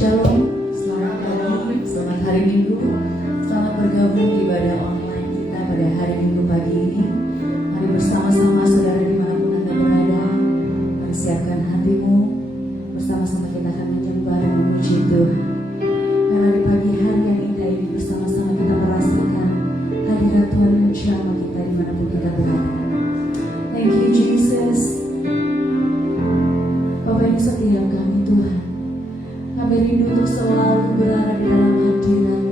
Shalom, selamat pagi, selamat hari Minggu, selamat bergabung di ibadah online kita pada hari Minggu pagi ini. Mari bersama-sama saudara dimanapun Anda berada, mari siapkan hatimu, bersama-sama kita akan menyembah dan memuji Tuhan. Karena di pagi hari yang indah ini bersama-sama kita merasakan hadirat Tuhan menjamah kita dimanapun kita berada. Thank you Jesus. Bapak yang setia kami Tuhan, kami rindu untuk selalu berada di dalam hadirat,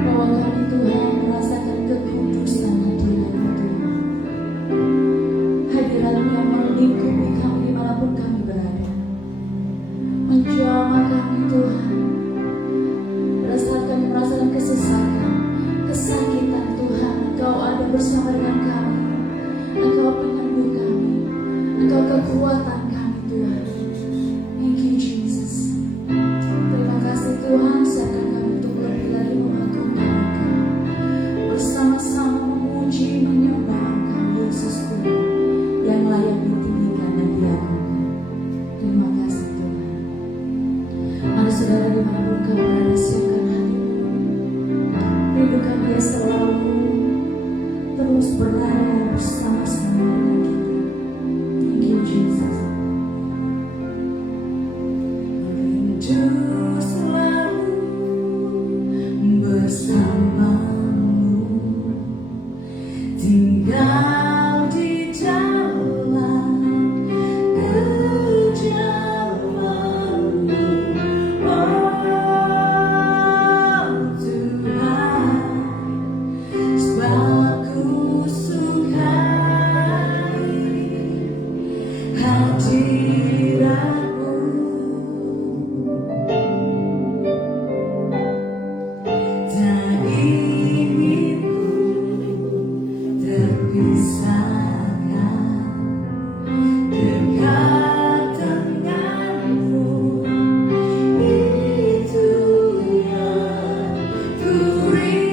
bahwa kami Tuhan merasakan kekudusan hadirat-Mu Tuhan. Hadirat-Mu yang melingkupi kami dimanapun kami berada, menjamah kami Tuhan. Pada saat kami merasakan kesesakan, kesakitan Tuhan, Engkau ada bersama dengan kami. Engkau penyembuh kami, Engkau kekuatan kami Tuhan. Thank you Jesus. Terima kasih Tuhan, siapkan kami untuk lebih lagi mengagungkan Engkau, bersama-sama memuji menyembah Engkau Yesus Tuhan yang layak ditinggikan dan diagungkan. Terima kasih Tuhan. Mari saudara dimanapun Engkau berada, siapkan hatimu, rindukan Dia selalu terus berada bersama-sama dengan kita. Thank you Jesus. Rindu selalu bersamamu, tinggal di jalan kejamanmu. Oh Tuhan, sebab ku sukai hadirat-Mu. Tak ingin ku terpisahkan, dekat denganmu. Itu yang ku rindukan,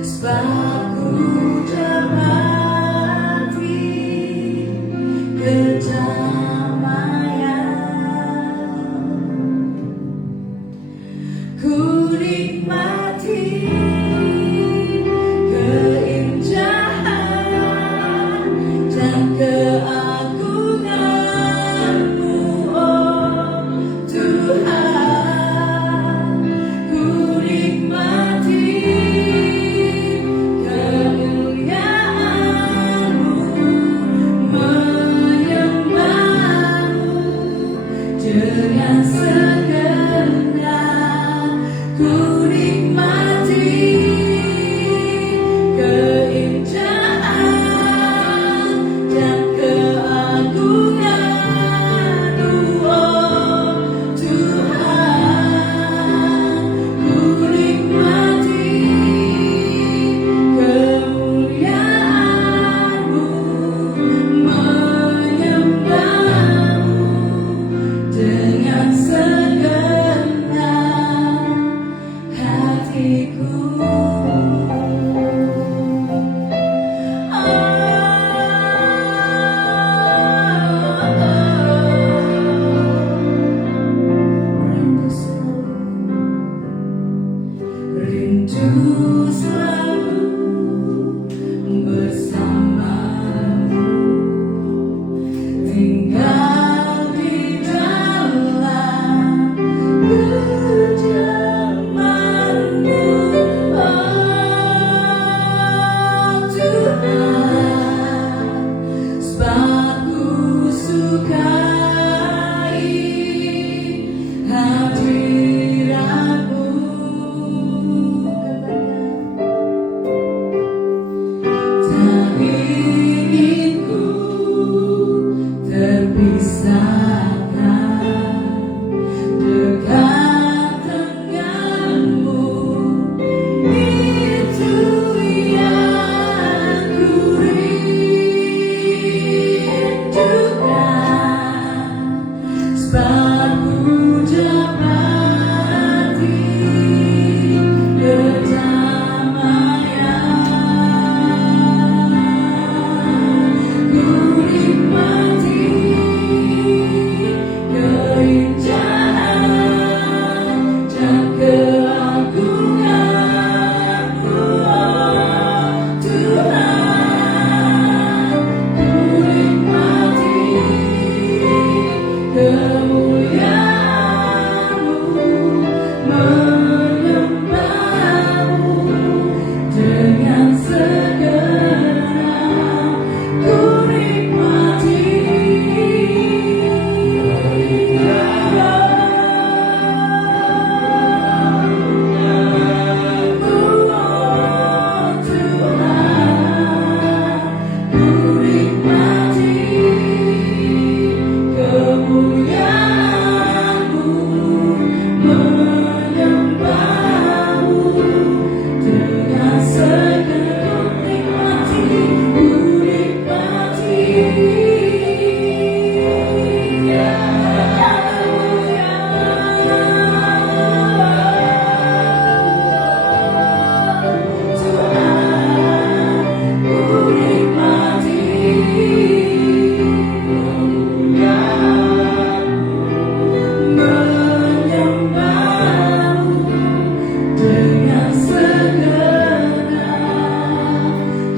sebab ku dapati kedamaian. Ku nikmati keindahan dan keagungan-Mu, oh Tuhan. Ku nikmati keindahan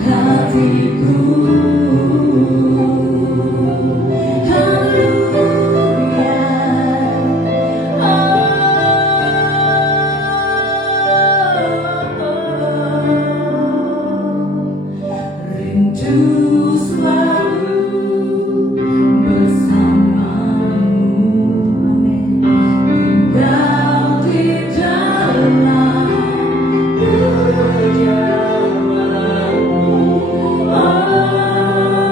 hatiku. Rindu selalu bersamamu, tinggal di dalam kediamanmu. Oh,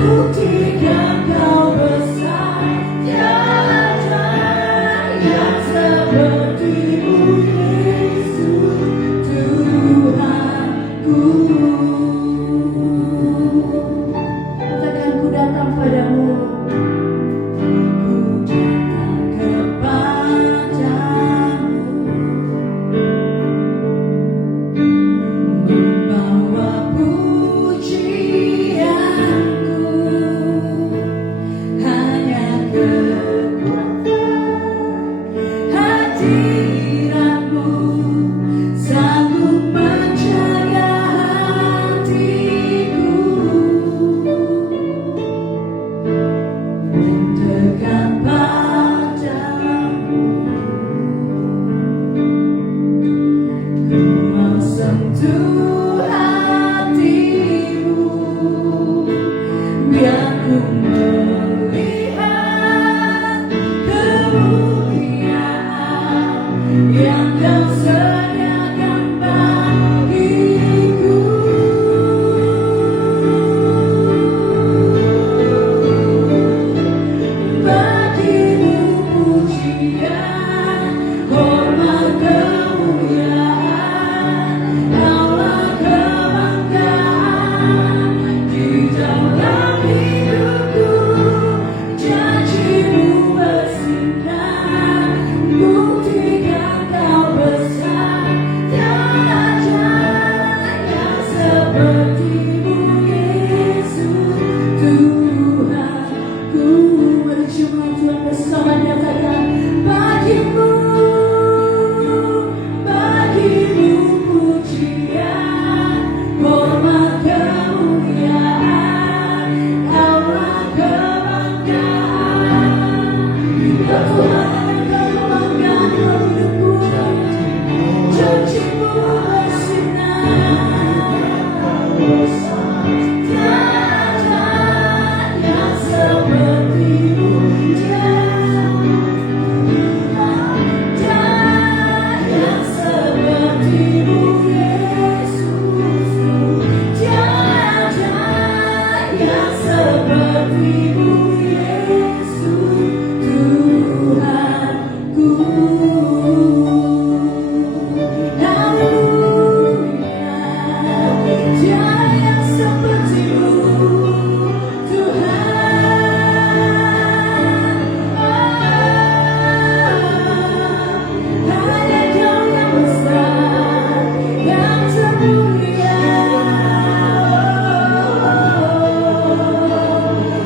buktikan kau besar, tiada yang seperti-Mu Yesus Tuhanku. Katakan ku datang padamu, ku datang kepadamu, membawa pujianku, hanya kekuatan hadirat-Mu sanggup menjaga hatiku, dekat padamu. Ku mau sentuh hatimu, biar ku melihat kemuliaan yang Kau sediakan bagiku. Bagi-Mu pujian, hormat, kemuliaan, Kaulah kebanggaan di dalam hidupku. Janji-Mu bersinar, buktikan Kau besar, tiada yang seperti-Mu Yesus Tuhanku. Berjumpa Tuhan bersama, nyatakan bagi-Mu pujian, hormat, kemuliaan, Kaulah kebanggaan. Ya Tuhan, kebanggaan dalam hidupku. Janji-Mu bersinar, tiada yang seperti-Mu. Tiada yang seperti-Mu Yesus. Tiada yang seperti-Mu Yesus Tuhanku. Haleluya. Tiada yang seperti-Mu Tuhan. Hanya Kau yang besar, yang termulia.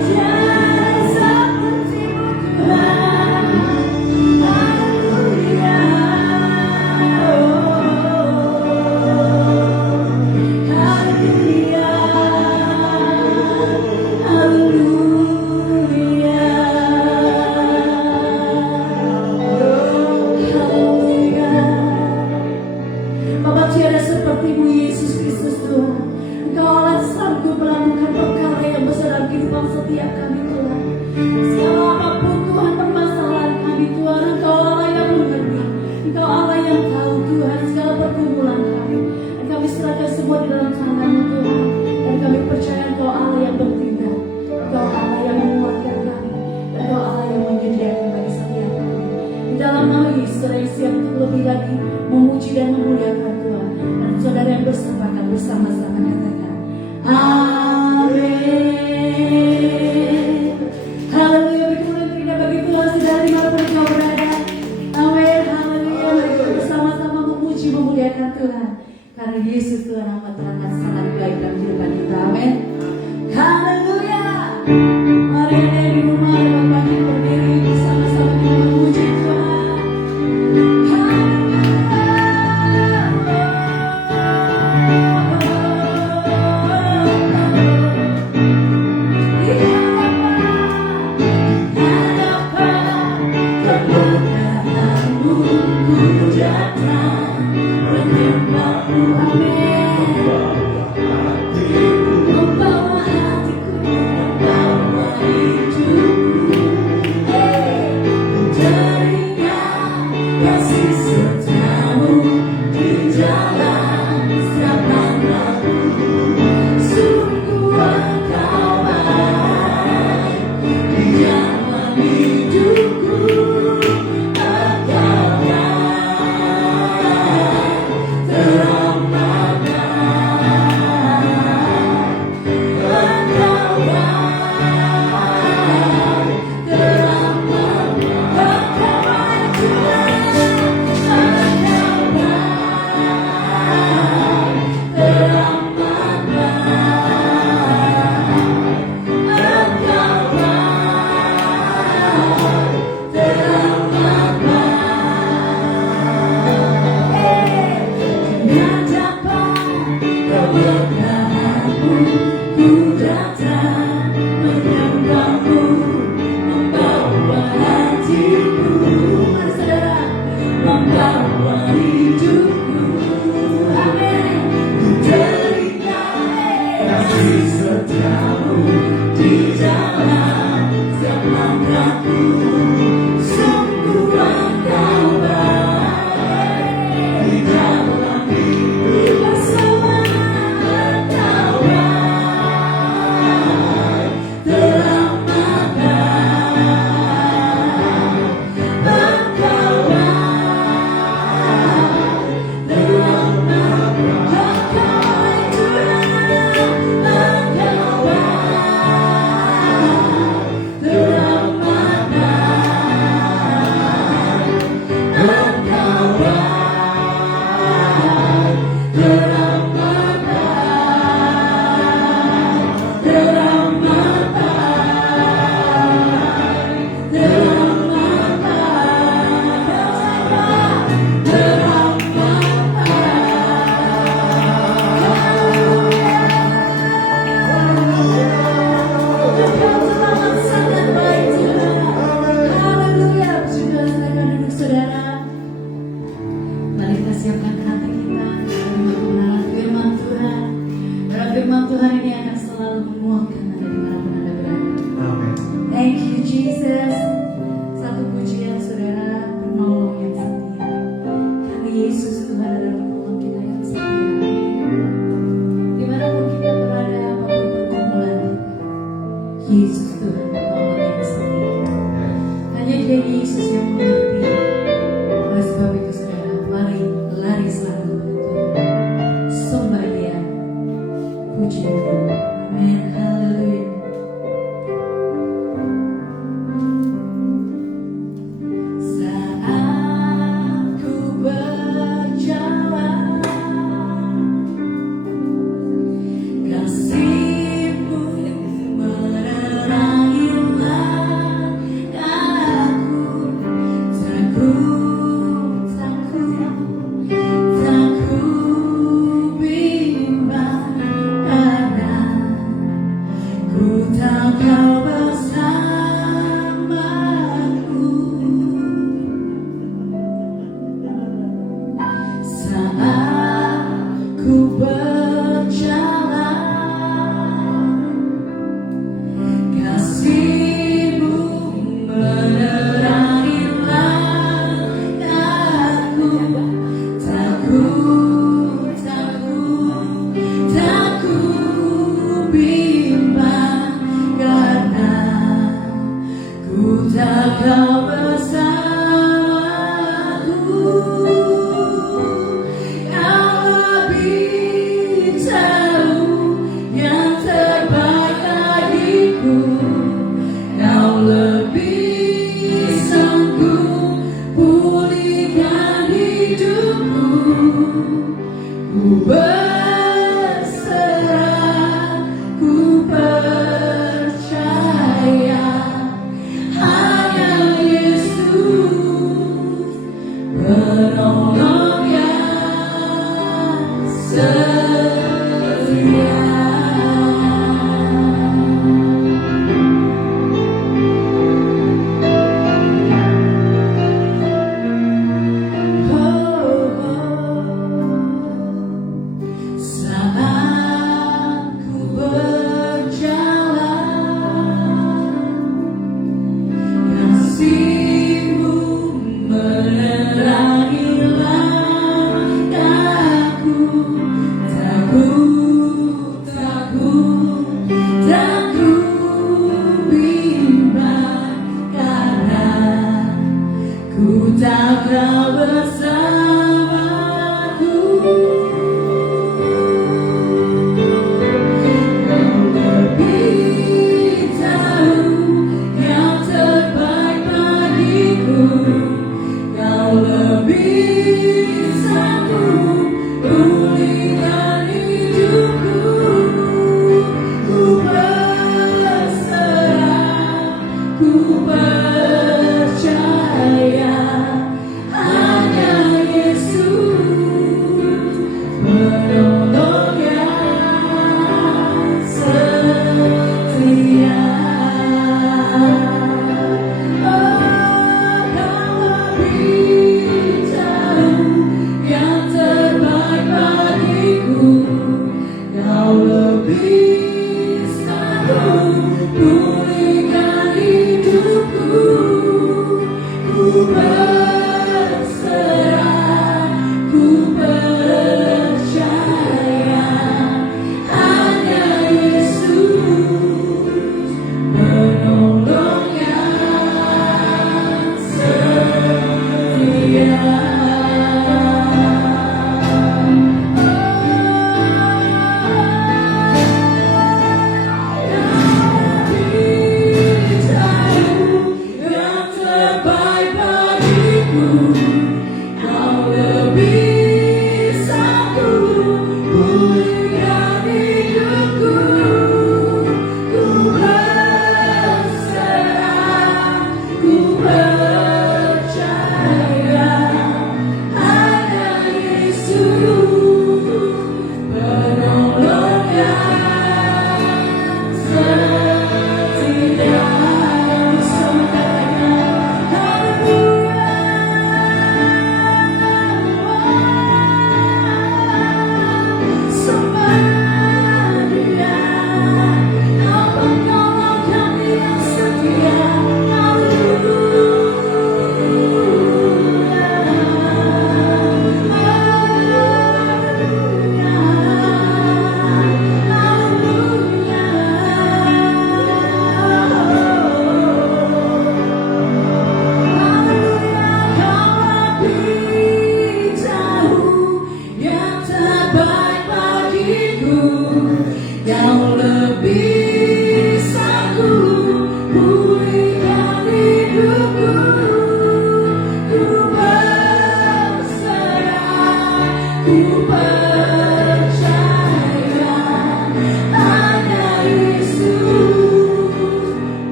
Tiada seperti-Mu Tuhan. Haleluya. Haleluya. Haleluya. Haleluya. Bapa, tiada seperti-Mu Yesus Kristus Tuhan. Engkau Allah sanggup melakukan perkara yang besar dalam kehidupan setiap kami Tuhan. Segala apapun Tuhan permasalahan kami Tuhan, Engkau Allah yang mengerti. Engkau Allah yang tahu Tuhan segala pergumulan kami. Dan kami serahkan semua di dalam tangan-Mu Tuhan. Dan kami percaya Engkau Allah yang bertindak. Engkau Allah yang menguatkan kami. Dan Engkau Allah yang menyediakan bagi setiap kami. Di dalam nama Yesus, saudara yang siap untuk lebih lagi memuji dan memuliakan Tuhan. Dan saudara yang bersepakat bersama-sama katakan amin. Haleluya. Berkemuliaan terindah bagi Tuhan saudara dimanapun engkau berada. Amin. Haleluya. Mari kita bersama-sama memuji memuliakan Tuhan. Karena Yesus Tuhan amat terangkat sangat baik dalam kehidupan kita. Amin. Haleluya. Mari ada di rumah, ada bangkit berdiri bersama-sama kita memuji Tuhan. Membawa hatiku Yesus Tuhan, Bapa yang setia. Hanya Dia Yesus yang mengerti. Oleh sebab itu saudara, mari lari selalu kepada Tuhan. Sembah Dia, puji Tuhan. Amin. Haleluya. Saat ku berjalan, kasih-Mu menerangilah aku. Takut, bimbang karena ku tahu Kau bersamaku. Saat ku berjalan, kasih-Mu menerangilah aku. Takut bimbang karena ku tahu Kau bersamaku. Kau lebih tahu yang terbaik bagiku. Kau lebih sanggup pulihkan hidupku. Ku berserah, ku percaya hanya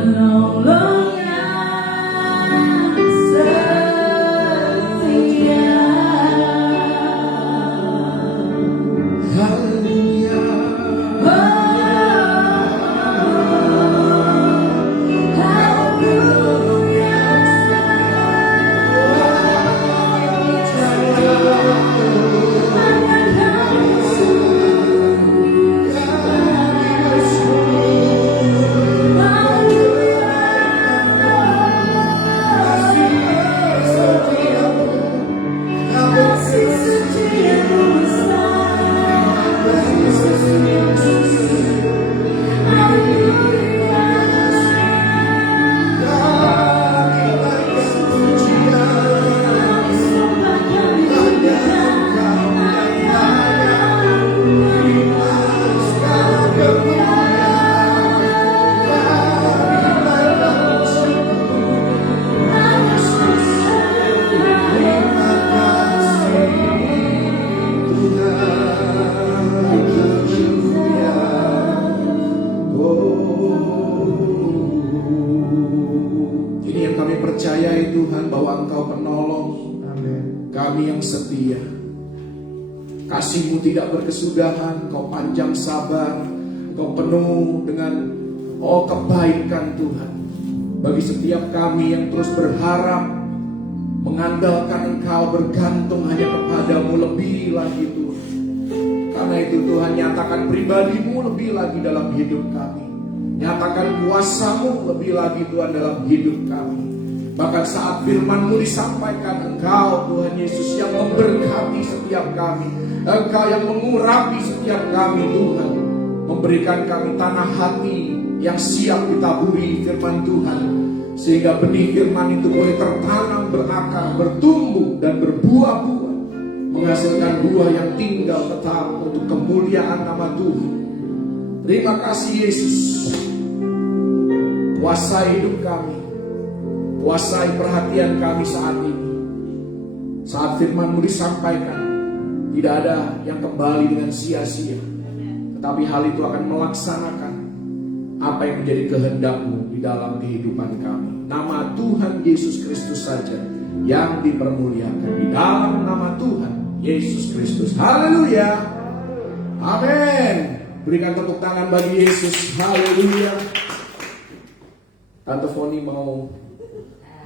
penolong yang setia. Haleluya. Ini yang kami percayai Tuhan, bahwa Engkau penolong kami yang setia. Kasih-Mu tidak berkesudahan, Engkau panjang sabar, Engkau penuh dengan kebaikan Tuhan. Bagi setiap kami yang terus berharap, mengandalkan Engkau, bergantung hanya kepadamu lebih lagi Tuhan. Karena itu Tuhan, nyatakan pribadi-Mu lebih lagi dalam hidup kami. Nyatakan kuasa-Mu lebih lagi Tuhan dalam hidup kami. Bahkan saat firman-Mu disampaikan, Engkau Tuhan Yesus yang memberkati setiap kami. Engkau yang mengurapi setiap kami Tuhan. Memberikan kami tanah hati yang siap ditaburi firman Tuhan. Sehingga benih firman itu boleh tertanam, berakar, bertumbuh dan berbuah-buah. Menghasilkan buah yang tinggal tetap untuk kemuliaan nama Tuhan. Terima kasih Yesus. Kuasai hidup kami, kuasai perhatian kami saat ini. Saat firman-Mu disampaikan, tidak ada yang kembali dengan sia-sia, tetapi hal itu akan melaksanakan apa yang menjadi kehendak-Mu di dalam kehidupan kami. Nama Tuhan Yesus Kristus saja yang dipermuliakan. Di dalam nama Tuhan Yesus Kristus. Haleluya. Amin. Berikan tepuk tangan bagi Yesus. Haleluya. Tante Foni mau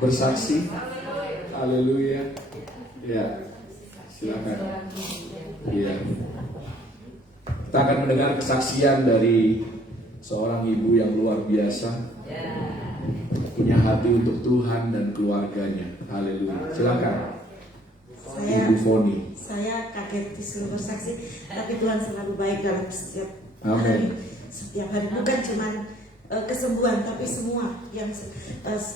bersaksi. Haleluya. Ya, silakan. Ya. Kita akan mendengar kesaksian dari seorang ibu yang luar biasa, punya hati untuk Tuhan dan keluarganya. Haleluya. Silakan. Ibu Foni. Saya kaget disuruh bersaksi, tapi Tuhan selalu baik dalam setiap hari. Setiap hari, bukan cuma kesembuhan, tapi semua yang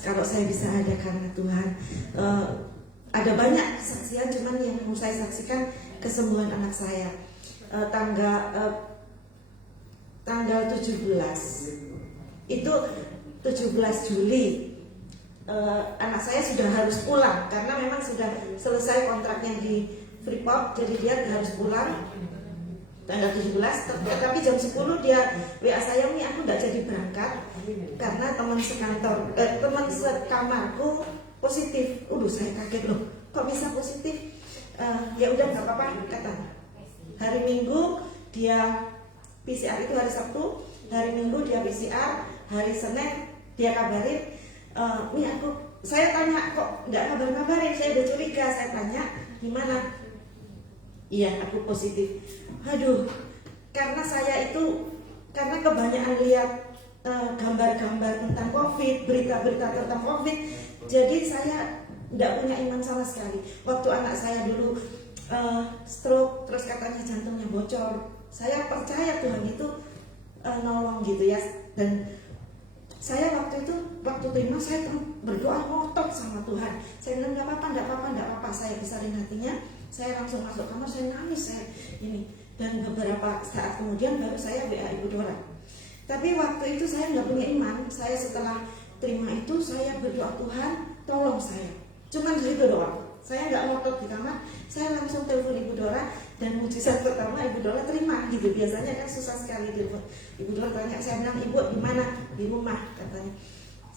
kalau saya bisa ada karena Tuhan. Ada banyak kesaksian, cuman yang mau saya saksikan kesembuhan anak saya. Tanggal 17 itu 17 Juli anak saya sudah harus pulang karena memang sudah selesai kontraknya di Freeport, jadi dia harus pulang tanggal 17. Tapi jam 10 dia WA saya, "Mi, aku nggak jadi berangkat karena teman sekamarku positif." Saya kaget loh, kok bisa positif? Ya udah nggak apa-apa kata. Hari Minggu dia PCR, itu hari Sabtu, hari Minggu dia PCR, hari Senin dia kabarin, "Mi, saya tanya kok nggak kabarin, saya udah curiga." Saya tanya, "Gimana?" "Iya, aku positif." Aduh, karena saya itu karena kebanyakan lihat gambar-gambar tentang COVID, berita-berita tentang COVID, jadi saya tidak punya iman sama sekali. Waktu anak saya dulu stroke, terus katanya jantungnya bocor, saya percaya Tuhan itu nolong gitu ya. Dan saya waktu terima, saya berdoa ngotot sama Tuhan. Saya bilang, enggak apa-apa, saya besarin hatinya. Saya langsung masuk kamar, saya nangis, Dan beberapa saat kemudian baru saya WA Ibu Dora. Tapi waktu itu saya nggak punya iman. Saya setelah terima itu, saya berdoa, "Tuhan, tolong saya." Cuman itu doang. Saya nggak ngotot di kamar, saya langsung telepon Ibu Dora. Dan mujizat pertama, Ibu Dora terima gitu. Biasanya kan susah sekali telepon. Ibu Dora tanya, saya bilang, "Ibu di mana?" "Di rumah," katanya.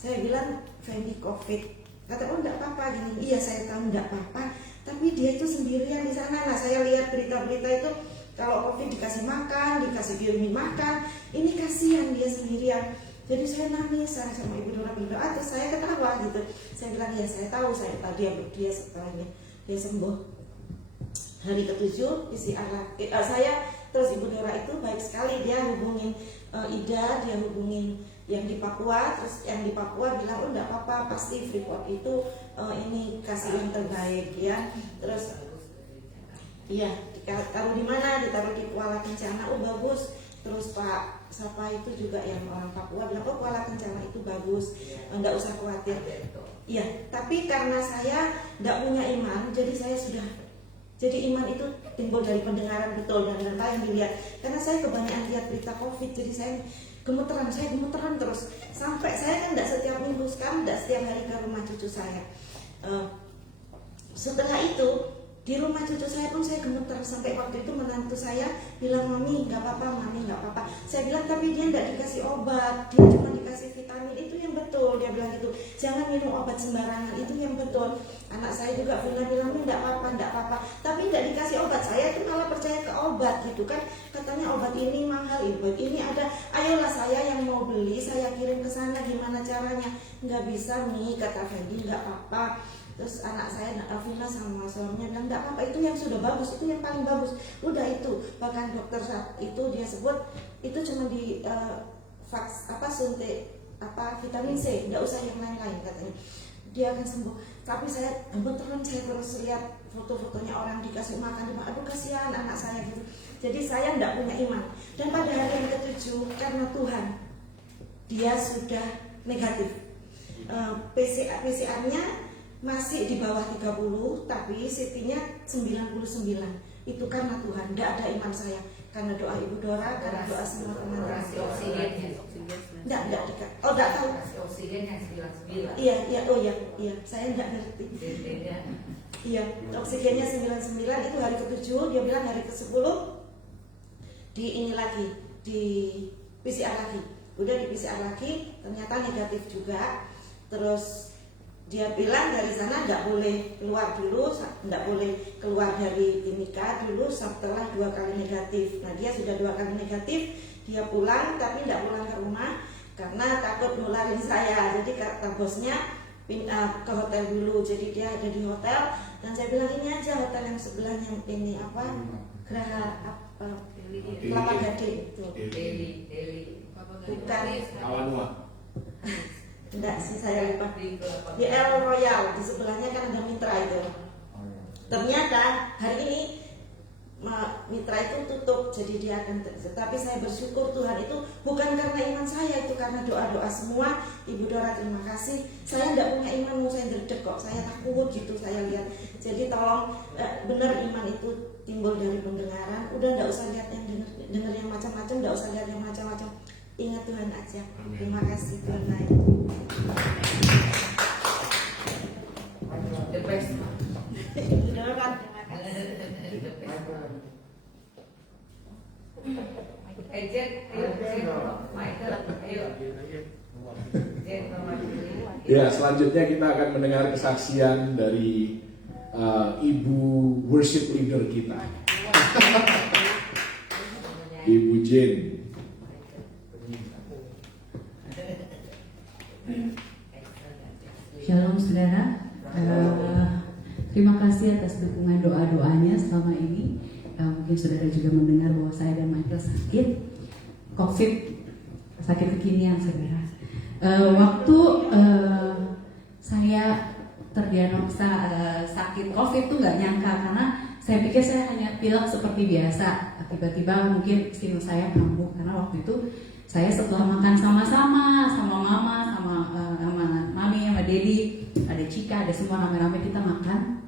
Saya bilang Fendi COVID. Kata, oh enggak apa-apa gini. Iya saya tahu enggak apa-apa, tapi dia itu sendirian di sana. Nah saya lihat berita-berita itu kalau COVID dikasih makan, dikasih kirimin makan, ini kasihan dia sendirian. Jadi saya nangis sama Ibu Dora berdoa, terus saya ketawa gitu. Saya bilang ya saya tahu, saya tadi dia setelahnya dia sembuh hari ke-7 PCR lagi. Saya terus Ibu Dora itu baik sekali, dia hubungin Ida, dia hubungin yang di Papua, terus yang di Papua bilang oh enggak apa-apa, pasti Freeport itu ini kasih yang terbaik ya. Terus iya ditaruh di mana, ditaruh di Kuala Kencana, oh bagus. Terus Pak siapa itu juga yang orang Papua bilang oh Kuala Kencana itu bagus, enggak usah khawatir. Iya, tapi karena saya enggak punya iman, jadi saya sudah, jadi iman itu timbul dari pendengaran betul dan apa yang dilihat. Karena saya kebanyakan lihat berita COVID, jadi saya gemeteran terus. Sampai saya kan tidak setiap minggu, sekarang tidak setiap hari ke rumah cucu saya. Setelah itu di rumah cucu saya pun saya gemeter, sampai waktu itu menantu saya bilang mami nggak apa-apa, mami nggak apa-apa. Saya bilang tapi dia tidak dikasih obat, dia cuma dikasih vitamin, itu yang betul. Dia bilang gitu, jangan minum obat sembarangan, itu yang betul. Anak saya juga bilang nggak apa-apa, tapi tidak dikasih obat. Saya itu malah percaya ke obat gitu kan, katanya obat ini mahal, obat ini ada, ayolah saya yang mau beli, saya kirim ke sana, gimana caranya? Nggak bisa nih, kata Fendi, nggak apa-apa. Terus anak saya Afina sama suaminya bilang enggak apa-apa, itu yang sudah bagus, itu yang paling bagus. Udah itu, bahkan dokter saat itu dia sebut itu cuma di suntik vitamin C, enggak usah yang lain-lain katanya. Dia akan sembuh. Tapi saya gemeteran, saya terus lihat foto-fotonya orang dikasih makan, aduh kasihan anak saya gitu. Jadi saya enggak punya iman. Dan pada hari yang ke-7 karena Tuhan dia sudah negatif. PCR-nya masih di bawah 30, tapi CT-nya 99. Itu karena Tuhan, tidak ada iman saya. Karena doa Ibu Dora, karena doa semua teman-teman. Enggak tahu. Oksigennya 99. Iya, saya enggak ngerti. Iya, oksigennya 99, itu hari ke-7, dia bilang hari ke-10 di ini lagi, di PCR lagi. Udah di PCR lagi, ternyata negatif juga. Terus dia bilang dari sana nggak boleh keluar dulu, nggak boleh keluar dari Timika dulu setelah 2 kali negatif. Nah dia sudah 2 kali negatif, dia pulang tapi nggak pulang ke rumah karena takut nularin saya. Jadi kata bosnya ke hotel dulu, jadi dia ada di hotel dan saya bilang ini aja hotel yang sebelahnya ini Geraha Kelapa Gading itu. Bukan. Kawanua. Enggak sih, saya lupa. Di El Royal, di sebelahnya kan ada Mitra itu. Ternyata hari ini Mitra itu tutup, jadi dia akan tapi saya bersyukur Tuhan itu bukan karena iman saya, itu karena doa-doa semua. Ibu Dora terima kasih. Saya enggak punya iman, saya derdek kok, saya takut gitu saya lihat. Jadi tolong benar iman itu timbul dari pendengaran. Udah enggak usah lihat yang dengar yang macam-macam, enggak usah lihat yang macam-macam. Ingat Tuhan aja. Terima kasih Tuhan. The best. Terima kasih. Jen, Michael, ayo. Jen, Ya, selanjutnya kita akan mendengar kesaksian dari Ibu worship leader kita, Ibu Jen. Shalom saudara, terima kasih atas dukungan doa-doanya selama ini. Mungkin saudara juga mendengar bahwa saya dan Michael sakit COVID, sakit kekinian saudara. Waktu saya terdiagnosa sakit COVID itu nggak nyangka, karena saya pikir saya hanya pilek seperti biasa. Tiba-tiba mungkin sinus saya kambuh, karena waktu itu saya setelah makan sama-sama, sama mama, sama mami, sama dedi, ada Cika, ada semua rame-rame kita makan.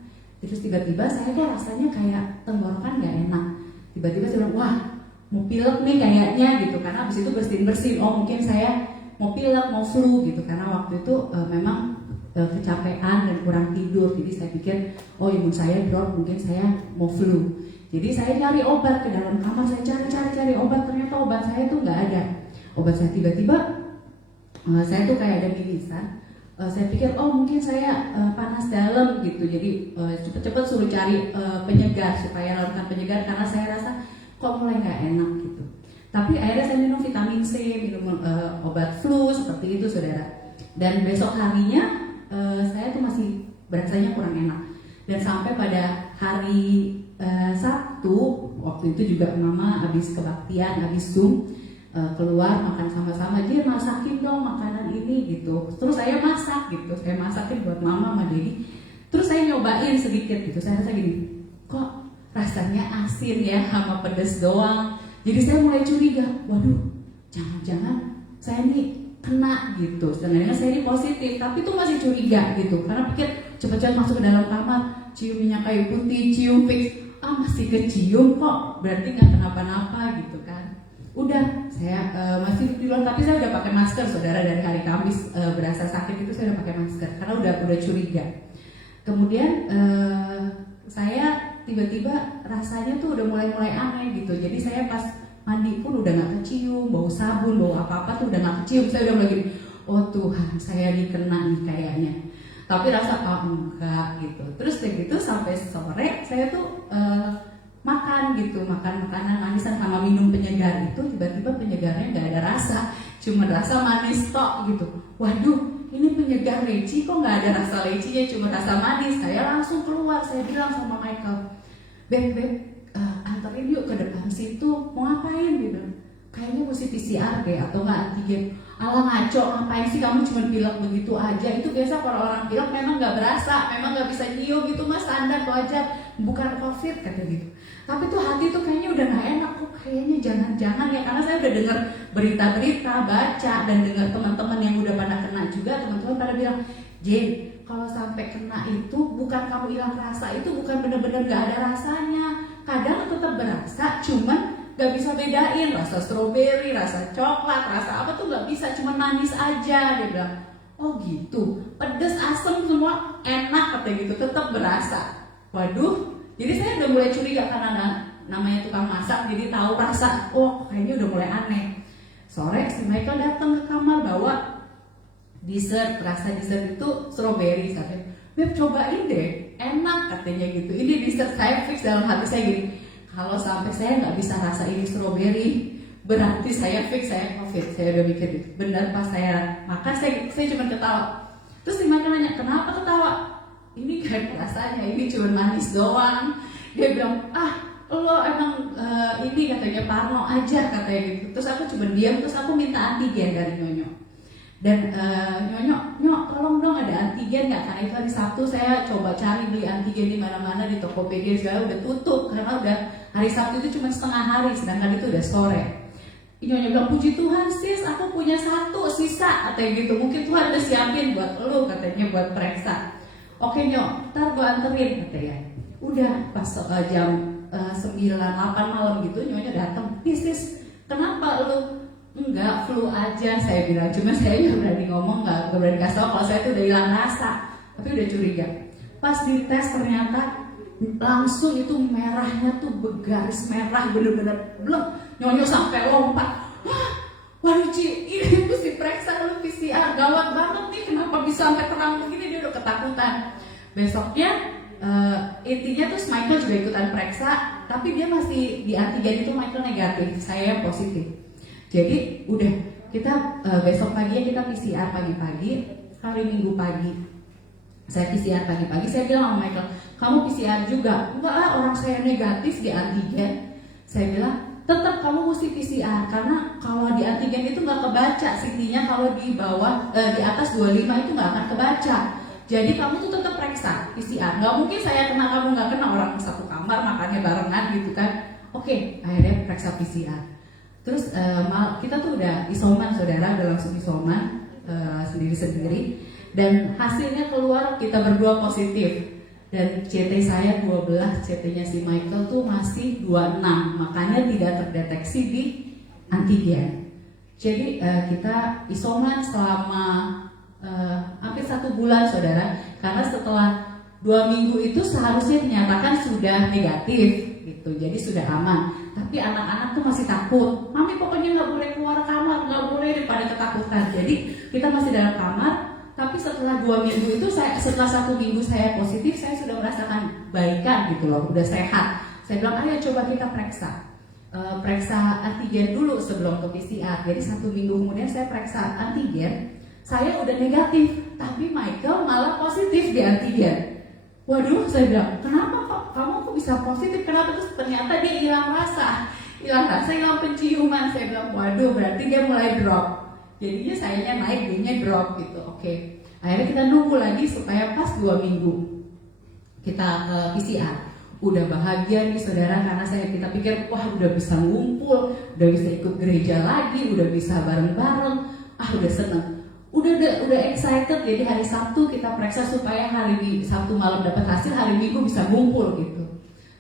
Terus tiba-tiba saya kok rasanya kayak tenggorokan gak enak. Tiba-tiba saya bilang, wah mau pilek nih kayaknya gitu. Karena abis itu bersin-bersin, oh mungkin saya mau pilek, mau flu gitu. Karena waktu itu memang kecapean dan kurang tidur. Jadi saya pikir, oh imun saya drop, mungkin saya mau flu. Jadi saya cari obat ke dalam kamar, saya cari obat, ternyata obat saya tuh gak ada. Obat saya tiba-tiba saya tuh kayak ada mimisan. Saya pikir oh mungkin saya panas dalam gitu, jadi cepet-cepet suruh cari penyegar supaya lakukan penyegar karena saya rasa kok mulai nggak enak gitu. Tapi akhirnya saya minum vitamin C, minum obat flu seperti itu saudara. Dan besok harinya saya tuh masih berasanya kurang enak. Dan sampai pada hari Sabtu waktu itu juga mama habis kebaktian, habis Zoom. Keluar makan sama-sama, dia masakin dong makanan ini gitu. Terus saya masak gitu, saya masakin buat mama sama Dedi. Terus saya nyobain sedikit gitu, saya rasa gini, kok rasanya asin ya sama pedes doang. Jadi saya mulai curiga, waduh, jangan-jangan saya ini kena gitu. Sebenarnya saya ini positif, tapi tuh masih curiga gitu. Karena pikir cepat-cepat masuk ke dalam kamar, cium minyak kayu putih, cium fix, masih kecium kok, berarti nggak kenapa-napa gitu kan. Udah, saya masih di luar, tapi saya udah pakai masker saudara dari hari Kamis berasa sakit itu saya udah pakai masker karena udah curiga. Kemudian saya tiba-tiba rasanya tuh udah mulai aneh gitu. Jadi saya pas mandi pun udah nggak kecium, bau sabun, bau apa-apa tuh udah nggak kecium. Saya udah mulai gini, oh Tuhan, saya dikena nih kayaknya. Tapi rasa enggak gitu. Terus kayak gitu sampai sore saya tuh makan makanan manisan sama minum penyegar itu, tiba-tiba penyegarnya nggak ada rasa, cuma rasa manis tok gitu. Waduh, ini penyegar leci kok nggak ada rasa lecinya, cuma rasa manis. Saya langsung keluar, saya bilang sama Michael, beb, anterin yuk ke depan situ, mau ngapain gitu? Kayaknya mesti PCR deh atau nggak antigen. Alah ngaco, ngapain sih kamu cuma bilang begitu aja? Itu biasa kalau orang bilang memang nggak berasa, memang nggak bisa nyium, itu mah standar tuh aja, bukan COVID kata gitu. Tapi tuh hati tuh kayaknya udah nggak enak, kok kayaknya jangan-jangan ya, karena saya udah dengar berita-berita, baca dan dengar teman-teman yang udah pada kena juga, teman-teman pada bilang, Jane, kalau sampai kena itu bukan kamu hilang rasa, itu bukan benar-benar nggak ada rasanya, kadang tetap berasa, cuman nggak bisa bedain rasa stroberi, rasa coklat, rasa apa tuh nggak bisa, cuma manis aja. Dia bilang, oh gitu, pedes, asam semua enak katanya gitu, tetap berasa. Waduh, jadi saya udah mulai curiga karena namanya tukang masak, jadi tahu rasa, oh kayaknya udah mulai aneh. Sore si Michael datang ke kamar bawa dessert, rasa dessert itu stroberi, katanya, Beb cobain deh, enak katanya gitu. Ini dessert, saya fix dalam hati saya gini, kalau sampai saya nggak bisa rasa ini stroberi, berarti saya fix saya COVID. Saya udah mikir gitu. Benar pas saya makan saya cuma ketawa. Terus si Michael nanya, kenapa ketawa? Ini kan rasanya, ini cuma manis doang. Dia bilang, lo emang ini katanya parno aja katanya gitu. Terus aku cuma diam, terus aku minta antigen dari Nyonyo. Dan Nyonyo tolong dong ada antigen nggak? Karena itu hari Sabtu saya coba cari beli antigen di mana-mana, di Tokopedia segala udah tutup karena udah hari Sabtu itu cuma setengah hari, sedangkan itu udah sore. Nyonya bilang, puji Tuhan sis, aku punya 1 sisa katanya gitu. Mungkin Tuhan udah siapin buat lo katanya buat periksa. Oke Nyok, ntar gue anterin katanya. Udah pas jam 9-8 malam gitu Nyonya datang. Sis, kenapa lo? Enggak, flu aja saya bilang. Cuma saya nggak berani ngomong, nggak berani kasih tau kalau saya tuh udah hilang rasa, tapi udah curiga. Pas dites ternyata langsung itu merahnya tuh bergaris merah bener-bener blek. Nyonya sampai lompat. Waduh Ci, ini tuh si periksa lu PCR, gawat banget nih, kenapa bisa sampai terang begini? Dia udah ketakutan. Besoknya intinya tuh Michael juga ikutan periksa, tapi dia masih di antigen itu Michael negatif, saya positif. Jadi udah kita besok paginya kita PCR pagi-pagi, hari Minggu pagi saya PCR pagi-pagi, saya bilang sama Michael, kamu PCR juga? Enggak lah, orang saya negatif di antigen. Saya bilang, tetap kamu mesti PCR karena kalau di antigen itu nggak kebaca CT-nya, kalau di bawah di atas 25 itu nggak akan kebaca. Jadi kamu tuh tetap periksa PCR. Nggak mungkin saya kena kamu nggak kena, orang satu kamar makannya barengan gitu kan. Oke, akhirnya periksa PCR. Terus kita tuh udah isoman saudara, udah langsung isoman sendiri-sendiri. Dan hasilnya keluar kita berdua positif. Dan CT saya 12, CT-nya si Michael tuh masih 26, makanya tidak terdeteksi di antigen. Jadi kita isoman selama hampir 1 bulan saudara, karena setelah 2 minggu itu seharusnya dinyatakan sudah negatif gitu, jadi sudah aman. tapi anak-anak tuh masih takut. Mami pokoknya nggak boleh keluar kamar, nggak boleh, daripada ketakutan. Jadi kita masih dalam kamar. Tapi setelah 2 minggu itu, setelah 1 minggu saya positif, saya sudah merasakan baikan gitu loh, udah sehat. Saya bilang, ayo coba kita periksa antigen dulu sebelum ke PCR. Jadi 1 minggu kemudian saya periksa antigen, saya udah negatif, tapi Michael malah positif di antigen. Waduh, saya bilang, kenapa kok kamu kok bisa positif? Kenapa? Terus ternyata dia hilang rasa, hilang penciuman. Saya bilang, waduh, berarti dia mulai drop. Jadinya sayanya naik, dia drop gitu. Oke. Akhirnya kita nunggu lagi supaya pas 2 minggu kita PCR. Udah bahagia nih saudara, karena kita pikir wah udah bisa ngumpul, udah bisa ikut gereja lagi, udah bisa bareng-bareng. Udah seneng. Udah excited. Jadi hari Sabtu kita periksa supaya hari Sabtu malam dapat hasil, hari Minggu bisa ngumpul gitu.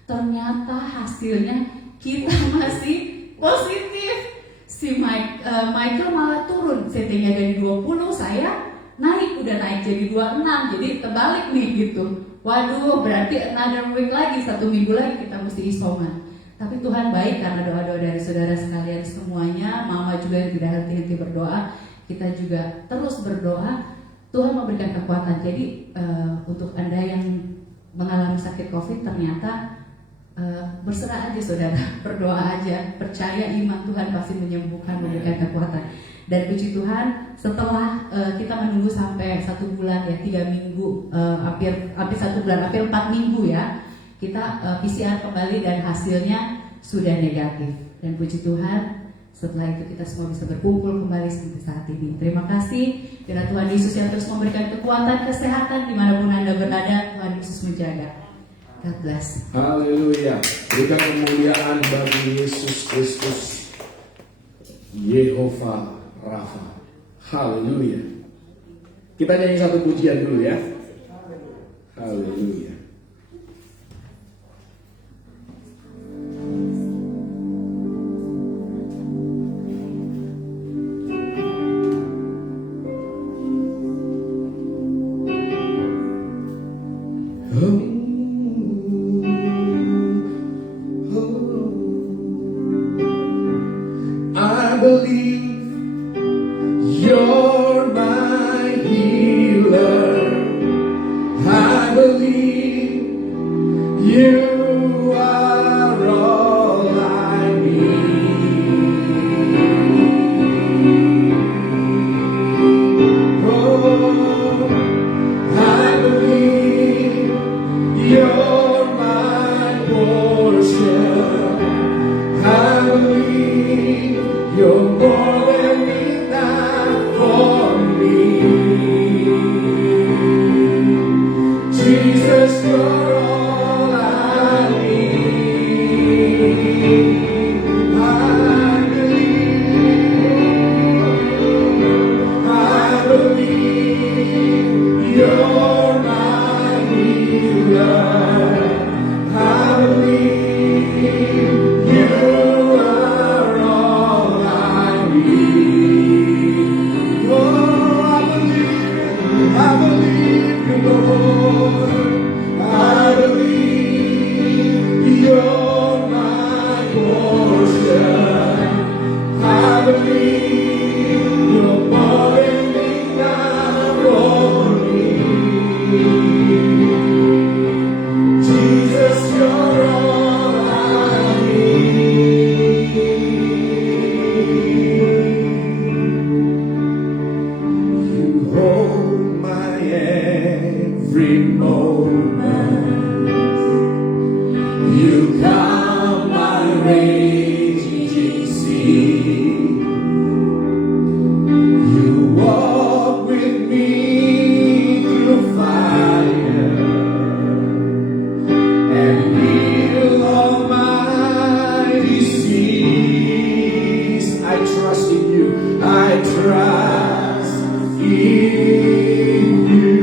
Ternyata hasilnya kita masih positif. Si Michael malah turun, CT-nya dari 20, saya udah naik jadi 26, jadi terbalik nih gitu. Waduh, berarti another week lagi, 1 minggu lagi kita mesti isoman. Tapi Tuhan baik, karena doa-doa dari saudara sekalian semuanya, mama juga yang tidak henti-henti berdoa, kita juga terus berdoa, Tuhan memberikan kekuatan. Jadi untuk Anda yang mengalami sakit COVID, ternyata berserah aja saudara, berdoa aja, percaya iman Tuhan pasti menyembuhkan, memberikan kekuatan. Dan puji Tuhan, setelah kita menunggu sampai 1 bulan ya, 3 minggu, hampir 1 bulan, hampir 4 minggu ya, kita PCR kembali dan hasilnya sudah negatif. Dan puji Tuhan, setelah itu kita semua bisa berkumpul kembali sampai saat ini. Terima kasih, karena Tuhan Yesus yang terus memberikan kekuatan, kesehatan dimanapun Anda berada. Tuhan Yesus menjaga. God bless. Haleluya. Berikan kemuliaan bagi Yesus Kristus, Yehova Rafa. Haleluya. Kita nyanyi satu pujian dulu ya. Haleluya. I believe you're my healer. I believe you are all I need. Oh, I believe you're my portion. I believe you're more than enough for me. Jesus, you're all I need. I believe you're my healer. I believe you are all I need. Oh, I believe you, Lord. I believe you're my portion. I believe you're more than enough for me. Jesus, you're all I need. You hold my every moment. You calm my raging sea. You walk with me through fire and heal all my disease. I trust in you. I trust in you.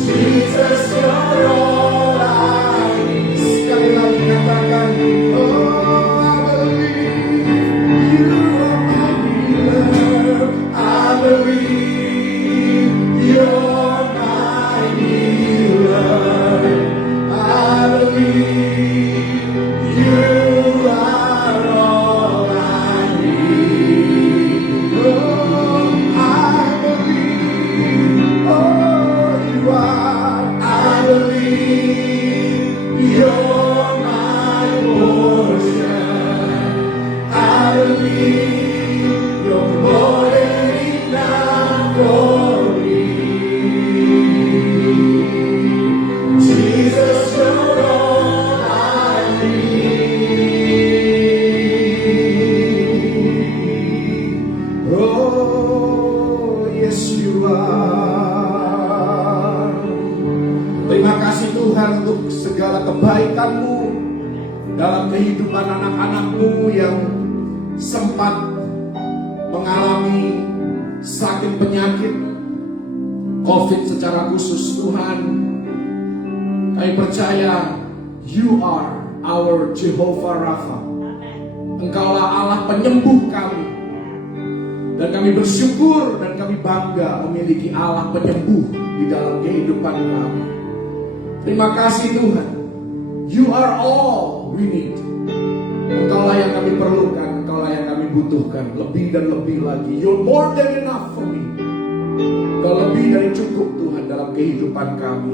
Jesus, you're all I need. Sekali lagi katakan, oh I believe you are my healer. I believe you're my healer. I believe you are all I need. Oh, I believe, oh you are. I believe you're my portion. I believe you're more than enough for me. Jesus, you're all I need. Oh, yes you are. Terima kasih Tuhan untuk segala kebaikan-Mu dalam kehidupan anak-anak-Mu yang sempat mengalami sakit penyakit COVID secara khusus. Tuhan, kami percaya You are our Jehovah Rapha. Engkaulah Allah penyembuh kami. Dan kami bersyukur dan kami bangga memiliki Allah penyembuh di dalam kehidupan kami. Terima kasih Tuhan. You are all we need. Engkaulah yang kami perlukan, Engkaulah yang kami butuhkan, lebih dan lebih lagi. You're more than enough for me. Engkau lebih dari cukup Tuhan dalam kehidupan kami.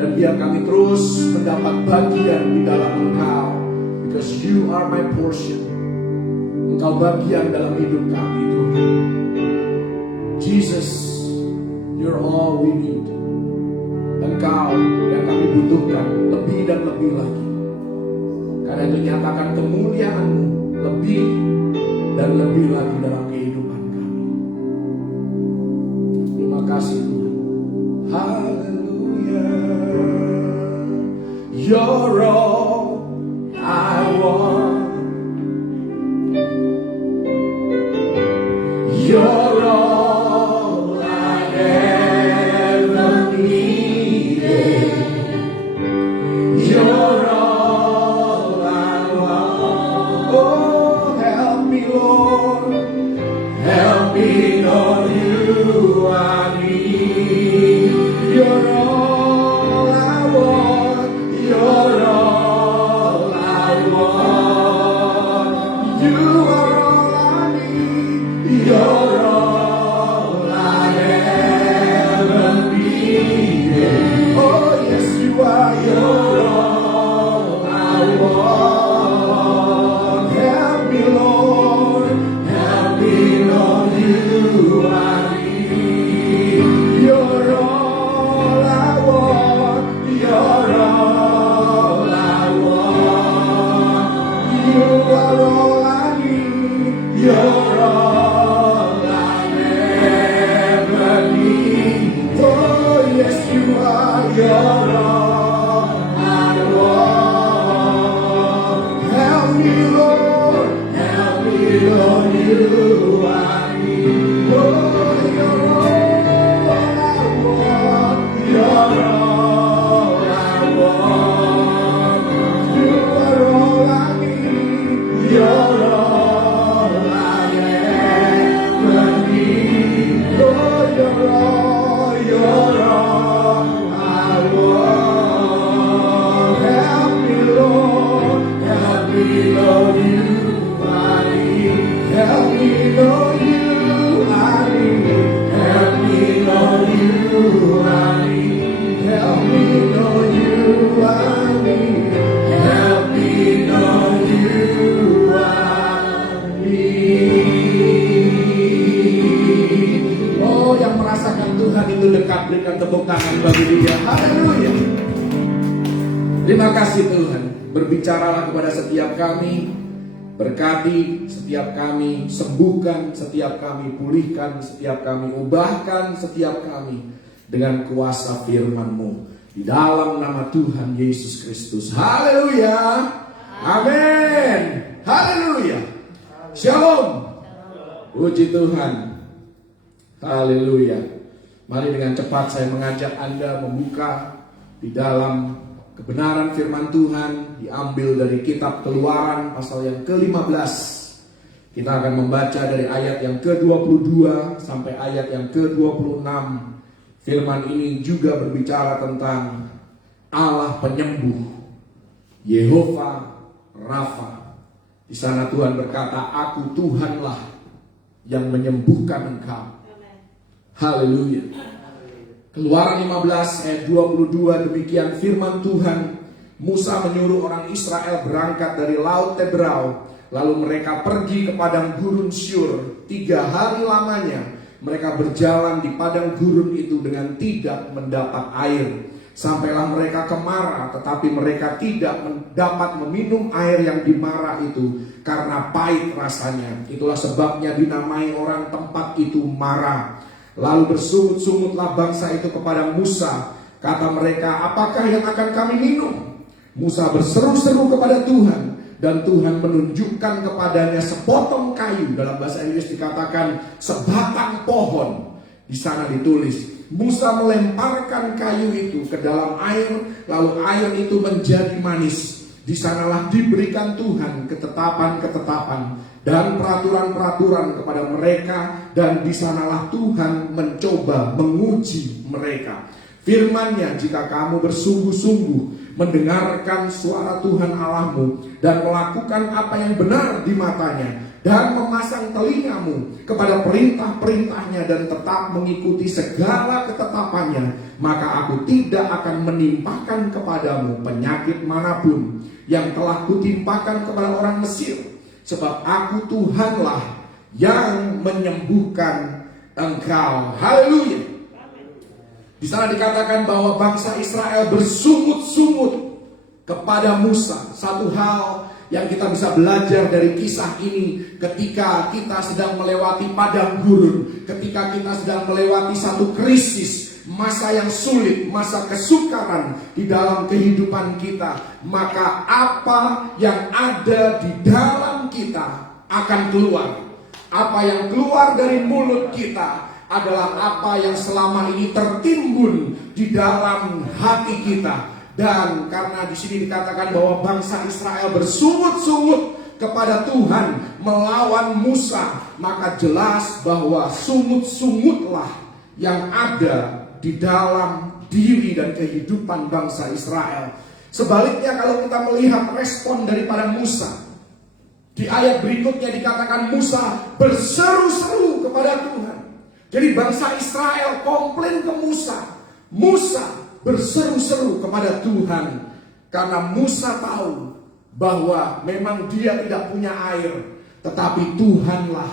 Dan biar kami terus mendapat bagian di dalam Engkau, because You are my portion. Engkau bagian dalam hidup kami Tuhan. Jesus, You're all we need. Engkau yang kami butuhkan lebih dan lebih lagi. Karena itu nyatakan kemuliaan-Mu lebih dan lebih lagi dalam kehidupan kami. Terima kasih Tuhan. Haleluya. You're all I want. You're all I ever needed. You're all I want. Oh, help me, Lord. Help me know You I need. You're all I want. You're all I want. You are all I need. You're all I ever needed. Oh, yes, You are. You're all I want. Help me, Lord. Help me know You I need. You're all I want. You're all I want. You are all I need. You're all I ever need. Oh, yes, You are. You're all I want. Help me, Lord. Help me, Lord. You I need. Oh, You're all I want. You're all I want. You are all I need. You're all I ever need. Oh, You're all I want. Help me, Lord. Help me know You I need. Help me know You I need. Help me know You I need. Help me know You I need. Help me know You I need. Oh, yang merasakan Tuhan itu dekat, berikan tepuk tangan bagi Dia. Haleluya. Terima kasih Tuhan. Berbicaralah kepada setiap kami. Berkati setiap kami, sembuhkan setiap kami, pulihkan setiap kami, ubahkan setiap kami dengan kuasa firman-Mu. Di dalam nama Tuhan Yesus Kristus. Haleluya. Amin. Haleluya. Shalom. Puji Tuhan. Haleluya. Mari dengan cepat saya mengajak Anda membuka di dalam kebenaran firman Tuhan, diambil dari kitab Keluaran pasal yang ke-15. Kita akan membaca dari ayat yang ke-22 sampai ayat yang ke-26. Firman ini juga berbicara tentang Allah penyembuh, Yehova Rafa. Di sana Tuhan berkata, "Aku Tuhanlah yang menyembuhkan engkau." Haleluya. Keluaran 15 ayat 22, demikian firman Tuhan. Musa menyuruh orang Israel berangkat dari Laut Tebrau, lalu mereka pergi ke padang gurun Syur. 3 hari lamanya mereka berjalan di padang gurun itu dengan tidak mendapat air. Sampailah mereka ke Mara, tetapi mereka tidak dapat meminum air yang di Mara itu karena pahit rasanya. Itulah sebabnya dinamai orang tempat itu Mara. Lalu bersungut-sungutlah bangsa itu kepada Musa. Kata mereka, "Apakah yang akan kami minum?" Musa berseru-seru kepada Tuhan, dan Tuhan menunjukkan kepadanya sepotong kayu. Dalam bahasa Inggris dikatakan sebatang pohon. Di sana ditulis, Musa melemparkan kayu itu ke dalam air, lalu air itu menjadi manis. Di sanalah diberikan Tuhan ketetapan-ketetapan dan peraturan-peraturan kepada mereka, dan di sanalah Tuhan mencoba menguji mereka. Firman-Nya, "Jika kamu bersungguh-sungguh mendengarkan suara Tuhan Allahmu dan melakukan apa yang benar di matanya, dan memasang telingamu kepada perintah-perintahnya dan tetap mengikuti segala ketetapannya, maka aku tidak akan menimpakan kepadamu penyakit manapun yang telah kutimpakan kepada orang Mesir, sebab aku Tuhanlah yang menyembuhkan engkau." Haleluya. Di sana dikatakan bahwa bangsa Israel bersungut-sungut kepada Musa. Satu hal yang kita bisa belajar dari kisah ini, ketika kita sedang melewati padang gurun, ketika kita sedang melewati satu krisis, masa yang sulit, masa kesukaran di dalam kehidupan kita, maka apa yang ada di dalam kita akan keluar. Apa yang keluar dari mulut kita adalah apa yang selama ini tertimbun di dalam hati kita. Dan karena di sini dikatakan bahwa bangsa Israel bersungut-sungut kepada Tuhan melawan Musa, maka jelas bahwa sungut-sungutlah yang ada di dalam diri dan kehidupan bangsa Israel. Sebaliknya kalau kita melihat respon daripada Musa, di ayat berikutnya dikatakan Musa berseru-seru kepada Tuhan. Jadi bangsa Israel komplain ke Musa. Musa berseru-seru kepada Tuhan karena Musa tahu bahwa memang dia tidak punya air, tetapi Tuhanlah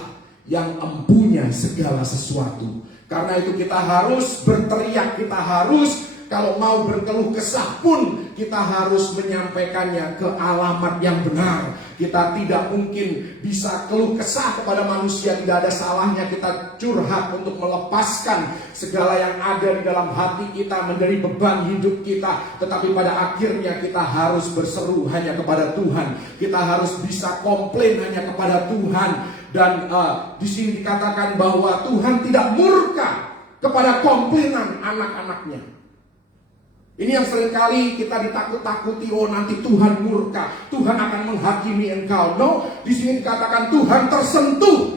yang empunya segala sesuatu. Karena itu kita harus berteriak, kita harus kalau mau berkeluh kesah pun kita harus menyampaikannya ke alamat yang benar. Kita tidak mungkin bisa keluh kesah kepada manusia. Tidak ada salahnya kita curhat untuk melepaskan segala yang ada di dalam hati kita, menjadi beban hidup kita. Tetapi pada akhirnya kita harus berseru hanya kepada Tuhan. Kita harus bisa komplain hanya kepada Tuhan. Dan di sini dikatakan bahwa Tuhan tidak murka kepada komplainan anak-anaknya. Ini yang seringkali kita ditakut-takuti, oh nanti Tuhan murka, Tuhan akan menghakimi engkau. No, di sini dikatakan Tuhan tersentuh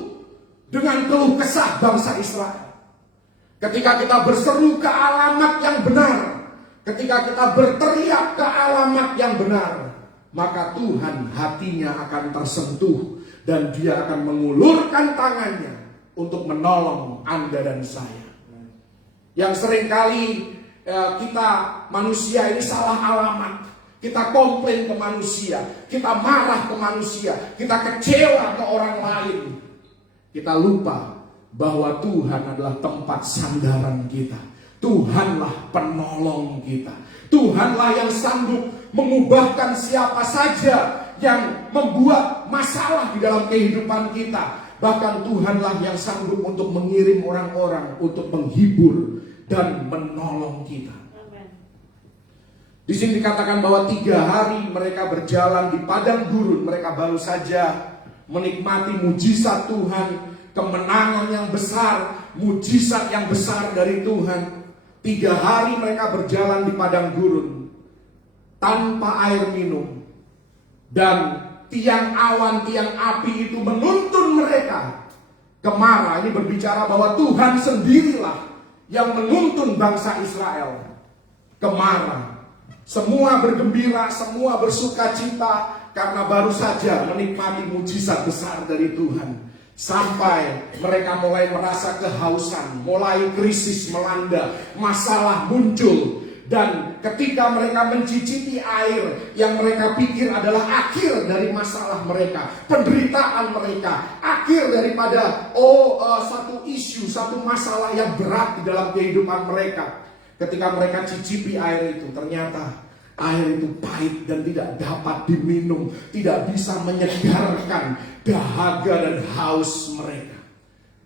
dengan keluh kesah bangsa Israel. Ketika kita berseru ke alamat yang benar, ketika kita berteriak ke alamat yang benar, maka Tuhan hatinya akan tersentuh dan Dia akan mengulurkan tangannya untuk menolong Anda dan saya. Yang seringkali kita manusia ini salah alamat. Kita komplain ke manusia, kita marah ke manusia, kita kecewa ke orang lain. Kita lupa bahwa Tuhan adalah tempat sandaran kita. Tuhanlah penolong kita. Tuhanlah yang sanggup mengubahkan siapa saja yang membuat masalah di dalam kehidupan kita. Bahkan Tuhanlah yang sanggup untuk mengirim orang-orang untuk menghibur dan menolong kita. Di sini dikatakan bahwa 3 hari mereka berjalan di padang gurun. Mereka baru saja menikmati mujizat Tuhan. kemenangan yang besar, mujizat yang besar dari Tuhan. 3 hari mereka berjalan di padang gurun tanpa air minum, dan tiang awan, tiang api itu menuntun mereka ke Mara. Ini berbicara bahwa Tuhan sendirilah yang menuntun bangsa Israel ke Mara. Semua bergembira, semua bersuka cita karena baru saja menikmati mujizat besar dari Tuhan. Sampai mereka mulai merasa kehausan, mulai krisis melanda, masalah muncul. Dan ketika mereka mencicipi air yang mereka pikir adalah akhir dari masalah mereka, penderitaan mereka, akhir daripada satu isu, satu masalah yang berat di dalam kehidupan mereka. Ketika mereka cicipi air itu, ternyata air itu pahit dan tidak dapat diminum, tidak bisa menyegarkan dahaga dan haus mereka.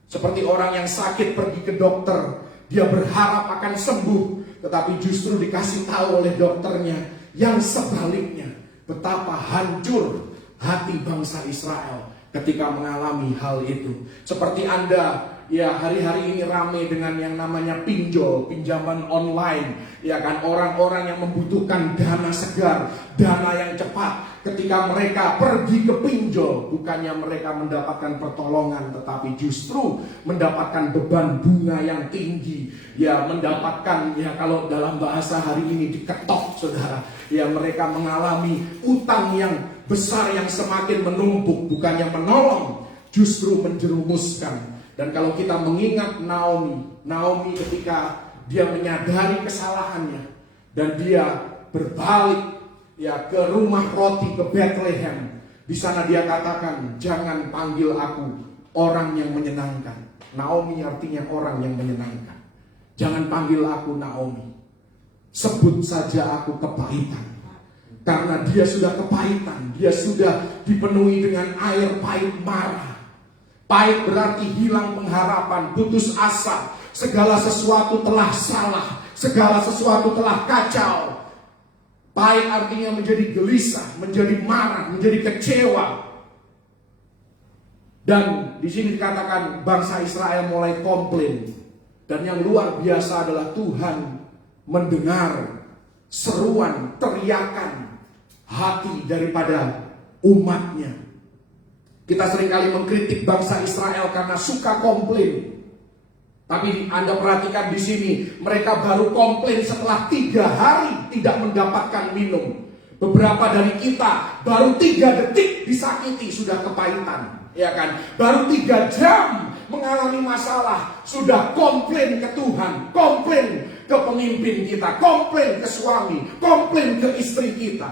Seperti orang yang sakit pergi ke dokter, dia berharap akan sembuh, tetapi justru dikasih tahu oleh dokternya yang sebaliknya. Betapa hancur hati bangsa Israel ketika mengalami hal itu. Seperti Anda ya hari-hari ini ramai dengan yang namanya pinjol, pinjaman online. Ya kan, orang-orang yang membutuhkan dana segar, dana yang cepat. Ketika mereka pergi ke pinjol, bukannya mereka mendapatkan pertolongan, tetapi justru mendapatkan beban bunga yang tinggi. Ya, mendapatkan, ya kalau dalam bahasa hari ini diketok, saudara. Ya, mereka mengalami utang yang besar yang semakin menumpuk, bukannya menolong, justru menjerumuskan. Dan kalau kita mengingat Naomi ketika dia menyadari kesalahannya dan dia berbalik ya ke rumah roti ke Bethlehem. Di sana dia katakan, jangan panggil aku orang yang menyenangkan. Naomi artinya orang yang menyenangkan. Jangan panggil aku Naomi. Sebut saja aku kepahitan. Karena dia sudah kepahitan, dia sudah dipenuhi dengan air pahit Mara. Pahit berarti hilang pengharapan, putus asa. Segala sesuatu telah salah, segala sesuatu telah kacau. Pahit artinya menjadi gelisah, menjadi marah, menjadi kecewa. Dan di sini dikatakan bangsa Israel mulai komplain. Dan yang luar biasa adalah Tuhan mendengar seruan, teriakan hati daripada umatnya. Kita seringkali mengkritik bangsa Israel karena suka komplain. Tapi Anda perhatikan di sini, mereka baru komplain setelah 3 hari tidak mendapatkan minum. Beberapa dari kita baru 3 detik disakiti sudah kepahitan, ya kan? Baru 3 jam mengalami masalah sudah komplain ke Tuhan, komplain ke pemimpin kita, komplain ke suami, komplain ke istri kita.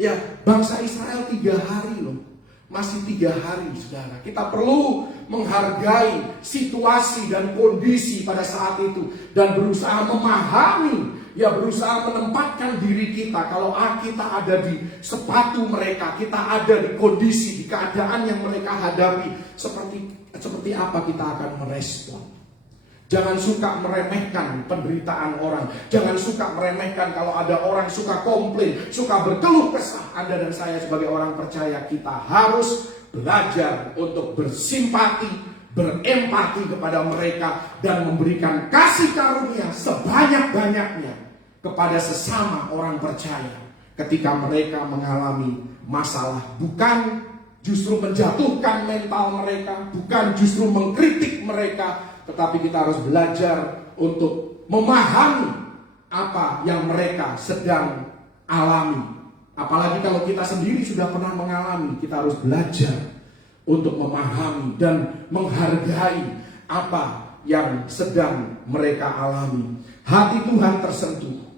Ya, bangsa Israel 3 hari loh. Masih 3 hari, saudara. Kita perlu menghargai situasi dan kondisi pada saat itu. Dan berusaha memahami, ya berusaha menempatkan diri kita. Kalau kita ada di sepatu mereka, kita ada di kondisi, di keadaan yang mereka hadapi, seperti apa kita akan merespon. Jangan suka meremehkan penderitaan orang. Jangan suka meremehkan kalau ada orang suka komplain, suka berkeluh kesah. Anda dan saya sebagai orang percaya, kita harus belajar untuk bersimpati, berempati kepada mereka, dan memberikan kasih karunia sebanyak-banyaknya kepada sesama orang percaya ketika mereka mengalami masalah. Bukan justru menjatuhkan mental mereka, bukan justru mengkritik mereka, tetapi kita harus belajar untuk memahami apa yang mereka sedang alami. Apalagi kalau kita sendiri sudah pernah mengalami, kita harus belajar untuk memahami dan menghargai apa yang sedang mereka alami. Hati Tuhan tersentuh.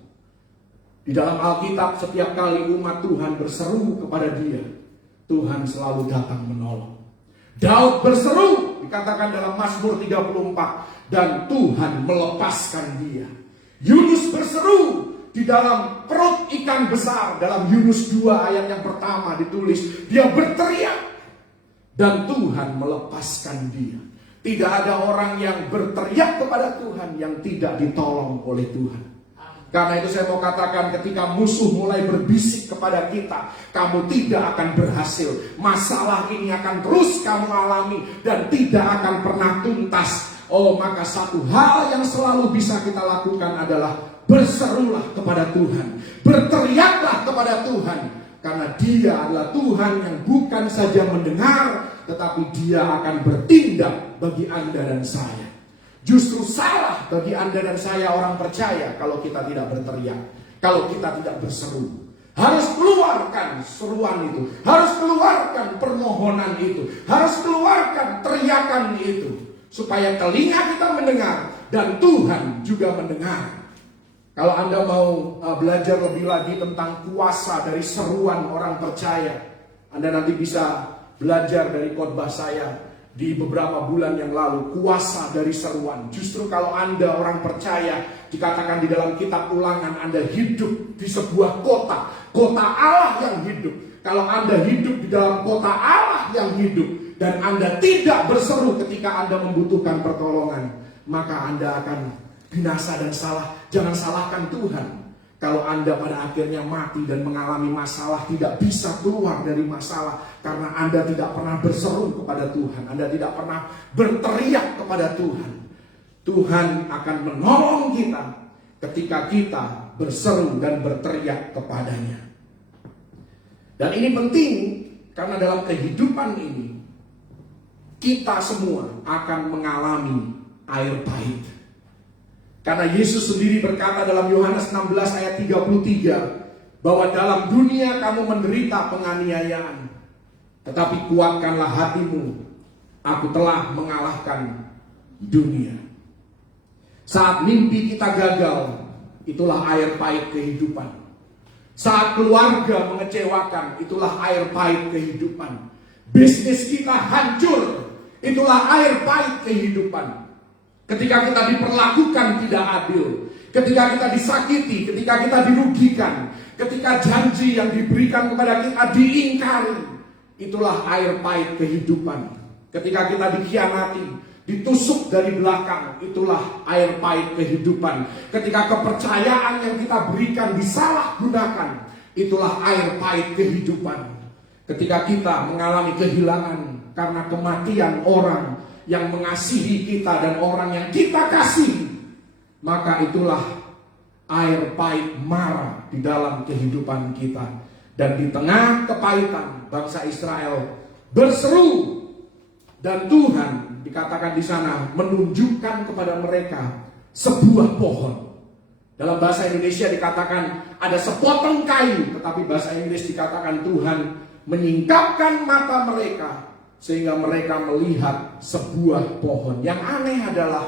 Di dalam Alkitab setiap kali umat Tuhan berseru kepada Dia, Tuhan selalu datang menolong. Daud berseru, dikatakan dalam Mazmur 34, dan Tuhan melepaskan dia. Yunus berseru di dalam perut ikan besar, dalam Yunus 2 ayat yang pertama ditulis, dia berteriak dan Tuhan melepaskan dia. Tidak ada orang yang berteriak kepada Tuhan yang tidak ditolong oleh Tuhan. Karena itu saya mau katakan, ketika musuh mulai berbisik kepada kita, kamu tidak akan berhasil. Masalah ini akan terus kamu alami dan tidak akan pernah tuntas. Oh, maka satu hal yang selalu bisa kita lakukan adalah berserulah kepada Tuhan. Berteriaklah kepada Tuhan. Karena Dia adalah Tuhan yang bukan saja mendengar, tetapi Dia akan bertindak bagi Anda dan saya. Justru salah bagi Anda dan saya orang percaya kalau kita tidak berteriak, kalau kita tidak berseru. Harus keluarkan seruan itu, harus keluarkan permohonan itu, harus keluarkan teriakan itu, supaya telinga kita mendengar dan Tuhan juga mendengar. Kalau Anda mau belajar lebih lagi tentang kuasa dari seruan orang percaya, Anda nanti bisa belajar dari khotbah saya di beberapa bulan yang lalu, kuasa dari seruan. Justru kalau Anda orang percaya, dikatakan di dalam kitab Ulangan, Anda hidup di sebuah kota Allah yang hidup. Kalau Anda hidup di dalam kota Allah yang hidup dan Anda tidak berseru ketika Anda membutuhkan pertolongan, maka Anda akan binasa dan salah. Jangan salahkan Tuhan kalau Anda pada akhirnya mati dan mengalami masalah, tidak bisa keluar dari masalah karena Anda tidak pernah berseru kepada Tuhan, Anda tidak pernah berteriak kepada Tuhan. Tuhan akan menolong kita ketika kita berseru dan berteriak kepadanya. Dan ini penting karena dalam kehidupan ini kita semua akan mengalami air pahit. Karena Yesus sendiri berkata dalam Yohanes 16 ayat 33 bahwa dalam dunia kamu menderita penganiayaan, tetapi kuatkanlah hatimu, aku telah mengalahkan dunia. Saat mimpi kita gagal, itulah air pahit kehidupan. Saat keluarga mengecewakan, itulah air pahit kehidupan. Bisnis kita hancur, itulah air pahit kehidupan. Ketika kita diperlakukan tidak adil, ketika kita disakiti, ketika kita dirugikan, ketika janji yang diberikan kepada kita diingkari, itulah air pahit kehidupan. Ketika kita dikhianati, ditusuk dari belakang, itulah air pahit kehidupan. Ketika kepercayaan yang kita berikan disalahgunakan, itulah air pahit kehidupan. Ketika kita mengalami kehilangan karena kematian orang yang mengasihi kita dan orang yang kita kasih, maka itulah air pahit mara di dalam kehidupan kita. Dan di tengah kepahitan, bangsa Israel berseru, dan Tuhan dikatakan di sana menunjukkan kepada mereka sebuah pohon. Dalam bahasa Indonesia dikatakan ada sepotong kayu, tetapi bahasa Inggris dikatakan Tuhan menyingkapkan mata mereka sehingga mereka melihat sebuah pohon. Yang aneh adalah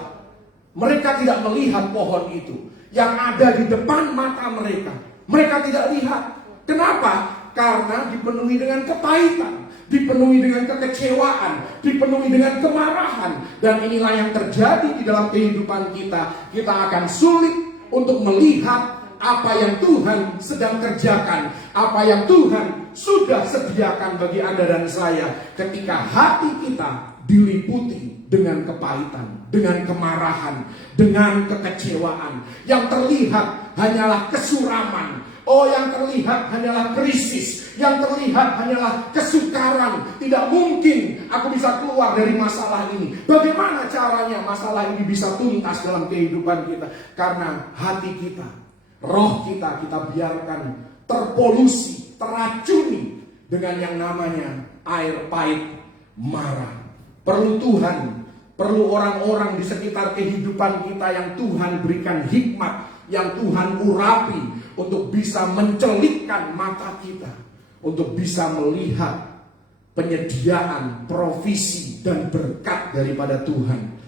mereka tidak melihat pohon itu yang ada di depan mata mereka. Mereka tidak lihat. Kenapa? Karena dipenuhi dengan kepahitan, dipenuhi dengan kekecewaan, dipenuhi dengan kemarahan. Dan inilah yang terjadi di dalam kehidupan kita. Kita akan sulit untuk melihat apa yang Tuhan sedang kerjakan, apa yang Tuhan sudah sediakan bagi Anda dan saya. Ketika hati kita diliputi dengan kepahitan, dengan kemarahan, dengan kekecewaan, yang terlihat hanyalah kesuraman. Oh, yang terlihat hanyalah krisis, yang terlihat hanyalah kesukaran. Tidak mungkin aku bisa keluar dari masalah ini. Bagaimana caranya masalah ini bisa tuntas dalam kehidupan kita? Karena hati kita, roh kita biarkan terpolusi, teracuni dengan yang namanya air pahit mara. Perlu Tuhan, perlu orang-orang di sekitar kehidupan kita yang Tuhan berikan hikmat, yang Tuhan urapi untuk bisa mencelikkan mata kita, untuk bisa melihat penyediaan, provisi dan berkat daripada Tuhan.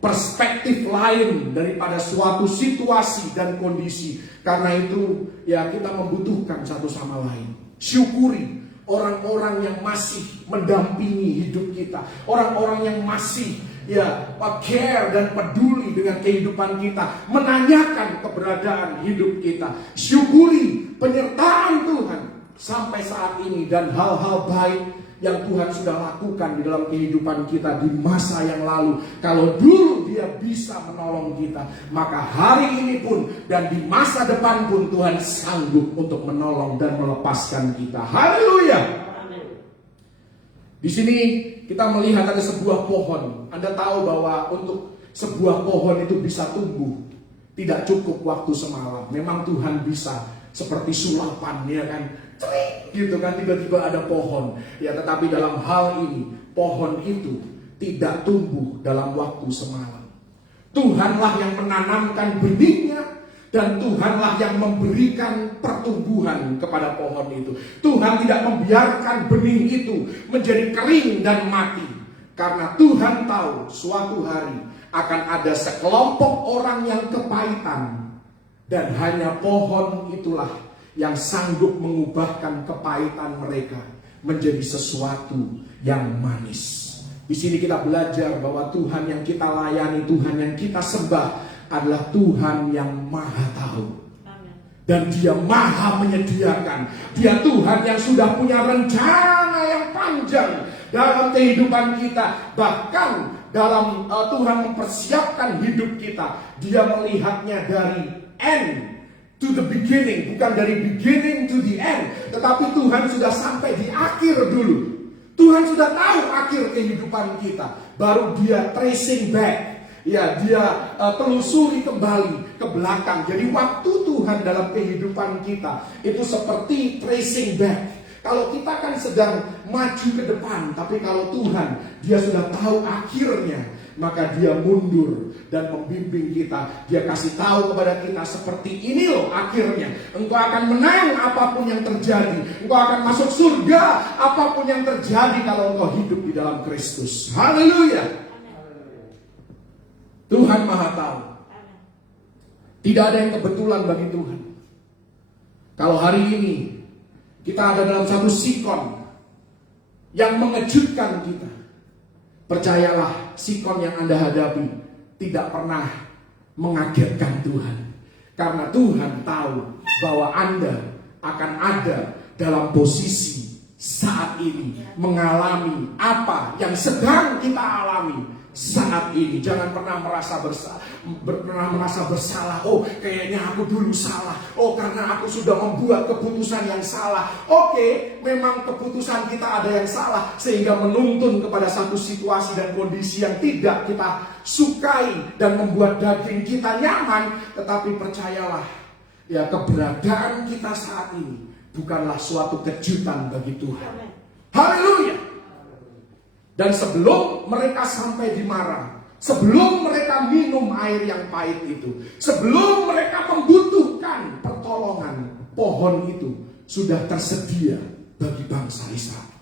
Perspektif lain daripada suatu situasi dan kondisi. Karena itu ya kita membutuhkan satu sama lain. Syukuri orang-orang yang masih mendampingi hidup kita, orang-orang yang masih care dan peduli dengan kehidupan kita, menanyakan keberadaan hidup kita. Syukuri penyertaan Tuhan sampai saat ini dan hal-hal baik yang Tuhan sudah lakukan di dalam kehidupan kita di masa yang lalu. Kalau dulu Dia Dia bisa menolong kita, maka hari ini pun dan di masa depan pun Tuhan sanggup untuk menolong dan melepaskan kita. Haleluya. Di sini kita melihat ada sebuah pohon. Anda tahu bahwa untuk sebuah pohon itu bisa tumbuh tidak cukup waktu semalam. Memang Tuhan bisa seperti sulapan, ya kan, gitu kan, tiba-tiba ada pohon. Ya, tetapi dalam hal ini pohon itu tidak tumbuh dalam waktu semalam. Tuhanlah yang menanamkan benihnya, dan Tuhanlah yang memberikan pertumbuhan kepada pohon itu. Tuhan tidak membiarkan benih itu menjadi kering dan mati, karena Tuhan tahu suatu hari akan ada sekelompok orang yang kepahitan, dan hanya pohon itulah yang sanggup mengubahkan kepahitan mereka menjadi sesuatu yang manis. Di sini kita belajar bahwa Tuhan yang kita layani, Tuhan yang kita sembah adalah Tuhan yang maha tahu. Dan Dia maha menyediakan. Dia Tuhan yang sudah punya rencana yang panjang dalam kehidupan kita. Bahkan dalam Tuhan mempersiapkan hidup kita, Dia melihatnya dari end to the beginning, bukan dari beginning to the end. Tetapi Tuhan sudah sampai di akhir dulu. Tuhan sudah tahu akhir kehidupan kita, baru Dia tracing back. Ya, Dia telusuri kembali ke belakang. Jadi waktu Tuhan dalam kehidupan kita itu seperti tracing back. Kalau kita kan sedang maju ke depan, tapi kalau Tuhan, Dia sudah tahu akhirnya, maka Dia mundur dan membimbing kita. Dia kasih tahu kepada kita seperti ini loh akhirnya. Engkau akan menang apapun yang terjadi. Engkau akan masuk surga apapun yang terjadi kalau engkau hidup di dalam Kristus. Haleluya. Tuhan maha tahu. Tidak ada yang kebetulan bagi Tuhan. Kalau hari ini kita ada dalam satu sikon yang mengejutkan kita, percayalah, sikon yang Anda hadapi tidak pernah mengagetkan Tuhan. Karena Tuhan tahu bahwa Anda akan ada dalam posisi saat ini mengalami apa yang sedang kita alami saat ini. Jangan pernah merasa bersalah. Oh, kayaknya aku dulu salah. Oh, karena aku sudah membuat keputusan yang salah. Oke, memang keputusan kita ada yang salah sehingga menuntun kepada satu situasi dan kondisi yang tidak kita sukai dan membuat daging kita nyaman. Tetapi percayalah, ya, keberadaan kita saat ini bukanlah suatu kejutan bagi Tuhan. Haleluya. Dan sebelum mereka sampai di Mara, sebelum mereka minum air yang pahit itu, sebelum mereka membutuhkan pertolongan, pohon itu sudah tersedia bagi bangsa Israel.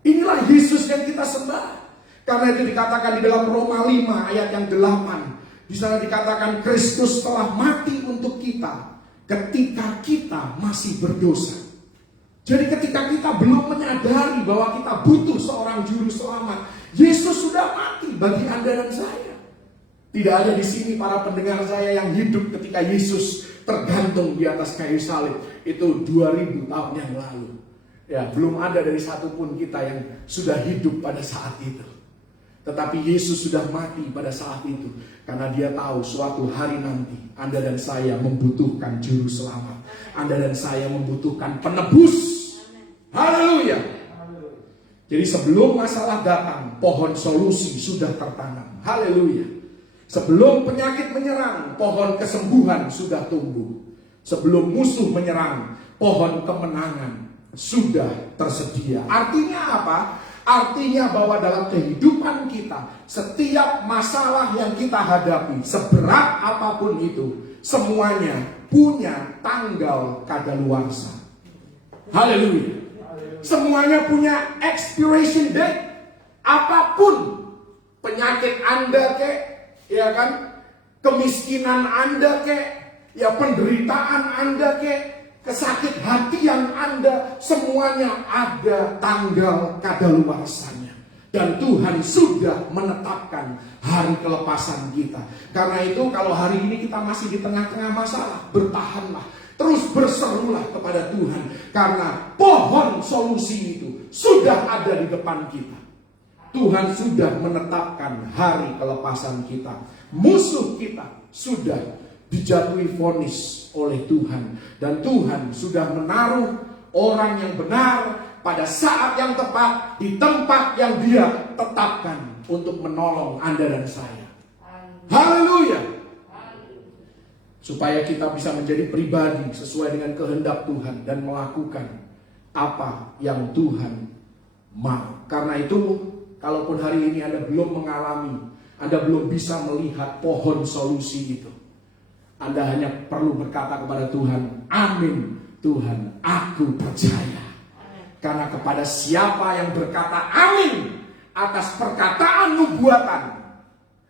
Inilah Yesus yang kita sembah. Karena itu dikatakan di dalam Roma 5 ayat yang 8. Di sana dikatakan Kristus telah mati untuk kita ketika kita masih berdosa. Jadi ketika kita belum menyadari bahwa kita butuh seorang juru selamat, Yesus sudah mati bagi Anda dan saya. Tidak ada di sini para pendengar saya yang hidup ketika Yesus tergantung di atas kayu salib. Itu 2000 tahun yang lalu. Ya, belum ada dari satupun kita yang sudah hidup pada saat itu. Tetapi Yesus sudah mati pada saat itu. Karena Dia tahu suatu hari nanti Anda dan saya membutuhkan juru selamat. Anda dan saya membutuhkan penebus. Haleluya. Jadi sebelum masalah datang, pohon solusi sudah tertanam. Haleluya. Sebelum penyakit menyerang, pohon kesembuhan sudah tumbuh. Sebelum musuh menyerang, pohon kemenangan sudah tersedia. Artinya apa? Artinya bahwa dalam kehidupan kita, setiap masalah yang kita hadapi, seberat apapun itu, semuanya punya tanggal kadaluarsa. Haleluya. Semuanya punya expiration date. Apapun penyakit Anda kek, ya kan, kemiskinan Anda kek, ya penderitaan Anda kek, kesakit hatian Anda, semuanya ada tanggal kadaluarsanya. Dan Tuhan sudah menetapkan hari kelepasan kita. Karena itu kalau hari ini kita masih di tengah-tengah masalah, bertahanlah. Terus berserulah kepada Tuhan. Karena pohon solusi itu sudah ada di depan kita. Tuhan sudah menetapkan hari kelepasan kita. Musuh kita sudah dijatuhi vonis oleh Tuhan. Dan Tuhan sudah menaruh orang yang benar pada saat yang tepat, di tempat yang Dia tetapkan untuk menolong Anda dan saya. Haleluya. Supaya kita bisa menjadi pribadi sesuai dengan kehendak Tuhan dan melakukan apa yang Tuhan mau. Karena itu, kalaupun hari ini Anda belum mengalami, Anda belum bisa melihat pohon solusi itu, Anda hanya perlu berkata kepada Tuhan, amin Tuhan, aku percaya. Karena kepada siapa yang berkata amin atas perkataan nubuatan,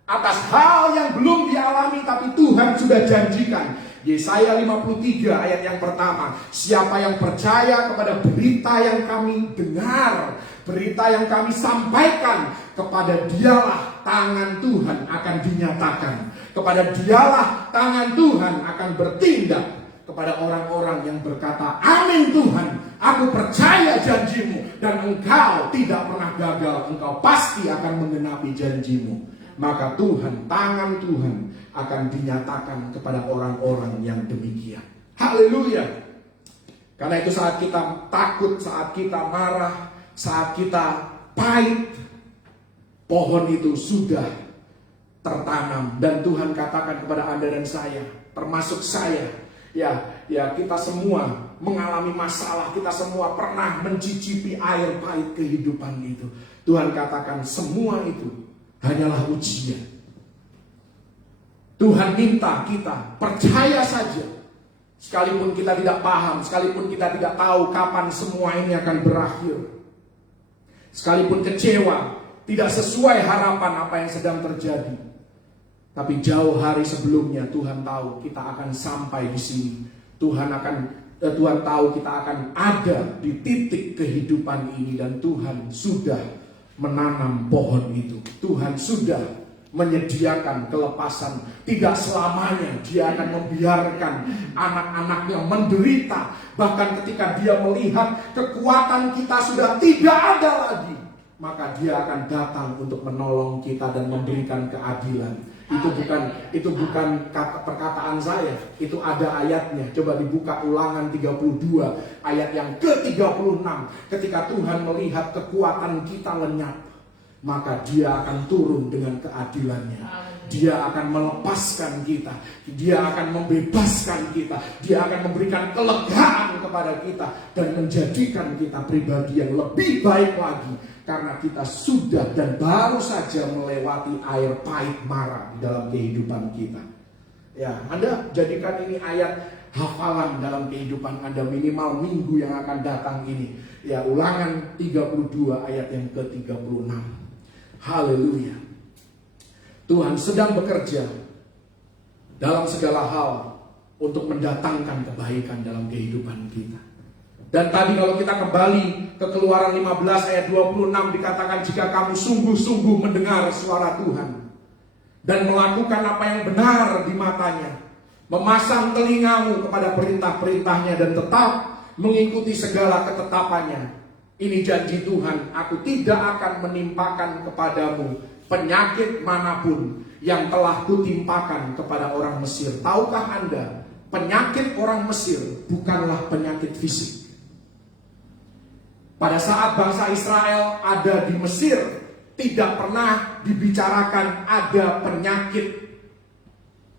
atas hal yang belum dialami tapi Tuhan sudah janjikan. Yesaya 53 ayat yang pertama, siapa yang percaya kepada berita yang kami dengar, berita yang kami sampaikan, kepada dialah tangan Tuhan akan dinyatakan. Kepada dialah tangan Tuhan akan bertindak. Kepada orang-orang yang berkata, amin Tuhan, aku percaya janjimu, dan engkau tidak pernah gagal, engkau pasti akan menggenapi janjimu. Maka Tuhan, tangan Tuhan akan dinyatakan kepada orang-orang yang demikian. Haleluya. Karena itu saat kita takut, saat kita marah, saat kita pahit, pohon itu sudah tertanam. Dan Tuhan katakan kepada Anda dan saya, termasuk saya, ya kita semua mengalami masalah, kita semua pernah mencicipi air pahit kehidupan itu. Tuhan katakan semua itu hanyalah ujian. Tuhan minta kita percaya saja. Sekalipun kita tidak paham, sekalipun kita tidak tahu kapan semua ini akan berakhir, sekalipun kecewa, tidak sesuai harapan apa yang sedang terjadi, tapi jauh hari sebelumnya Tuhan tahu kita akan sampai di sini. Tuhan tahu kita akan ada di titik kehidupan ini, dan Tuhan sudah menanam pohon itu. Tuhan sudah menyediakan kelepasan. Tidak selamanya Dia akan membiarkan anak-anaknya menderita. Bahkan ketika Dia melihat kekuatan kita sudah tidak ada lagi, maka Dia akan datang untuk menolong kita dan memberikan keadilan. Itu bukan perkataan saya, itu ada ayatnya. Coba dibuka Ulangan 32 ayat yang ke-36. Ketika Tuhan melihat kekuatan kita lenyap, maka Dia akan turun dengan keadilannya. Dia akan melepaskan kita, Dia akan membebaskan kita, Dia akan memberikan kelegaan kepada kita, dan menjadikan kita pribadi yang lebih baik lagi. Karena kita sudah dan baru saja melewati air pahit marah di dalam kehidupan kita. Ya, Anda jadikan ini ayat hafalan dalam kehidupan Anda minimal minggu yang akan datang ini. Ya, Ulangan 32 ayat yang ke-36. Haleluya. Tuhan sedang bekerja dalam segala hal untuk mendatangkan kebaikan dalam kehidupan kita. Dan tadi kalau kita kembali ke Keluaran 15 ayat 26 dikatakan, jika kamu sungguh-sungguh mendengar suara Tuhan dan melakukan apa yang benar di matanya, memasang telingamu kepada perintah-perintahnya dan tetap mengikuti segala ketetapannya, ini janji Tuhan, aku tidak akan menimpakan kepadamu penyakit manapun yang telah kutimpakan kepada orang Mesir. Tahukah Anda, penyakit orang Mesir bukanlah penyakit fisik. Pada saat bangsa Israel ada di Mesir, tidak pernah dibicarakan ada penyakit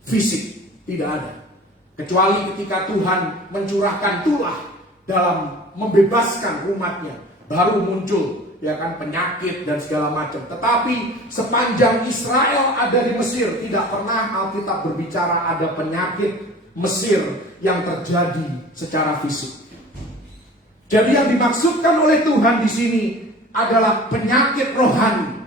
fisik. Tidak ada. Kecuali ketika Tuhan mencurahkan tulah dalam membebaskan umatnya, baru muncul penyakit dan segala macam. Tetapi sepanjang Israel ada di Mesir, tidak pernah Alkitab berbicara ada penyakit Mesir yang terjadi secara fisik. Jadi yang dimaksudkan oleh Tuhan di sini adalah penyakit rohani.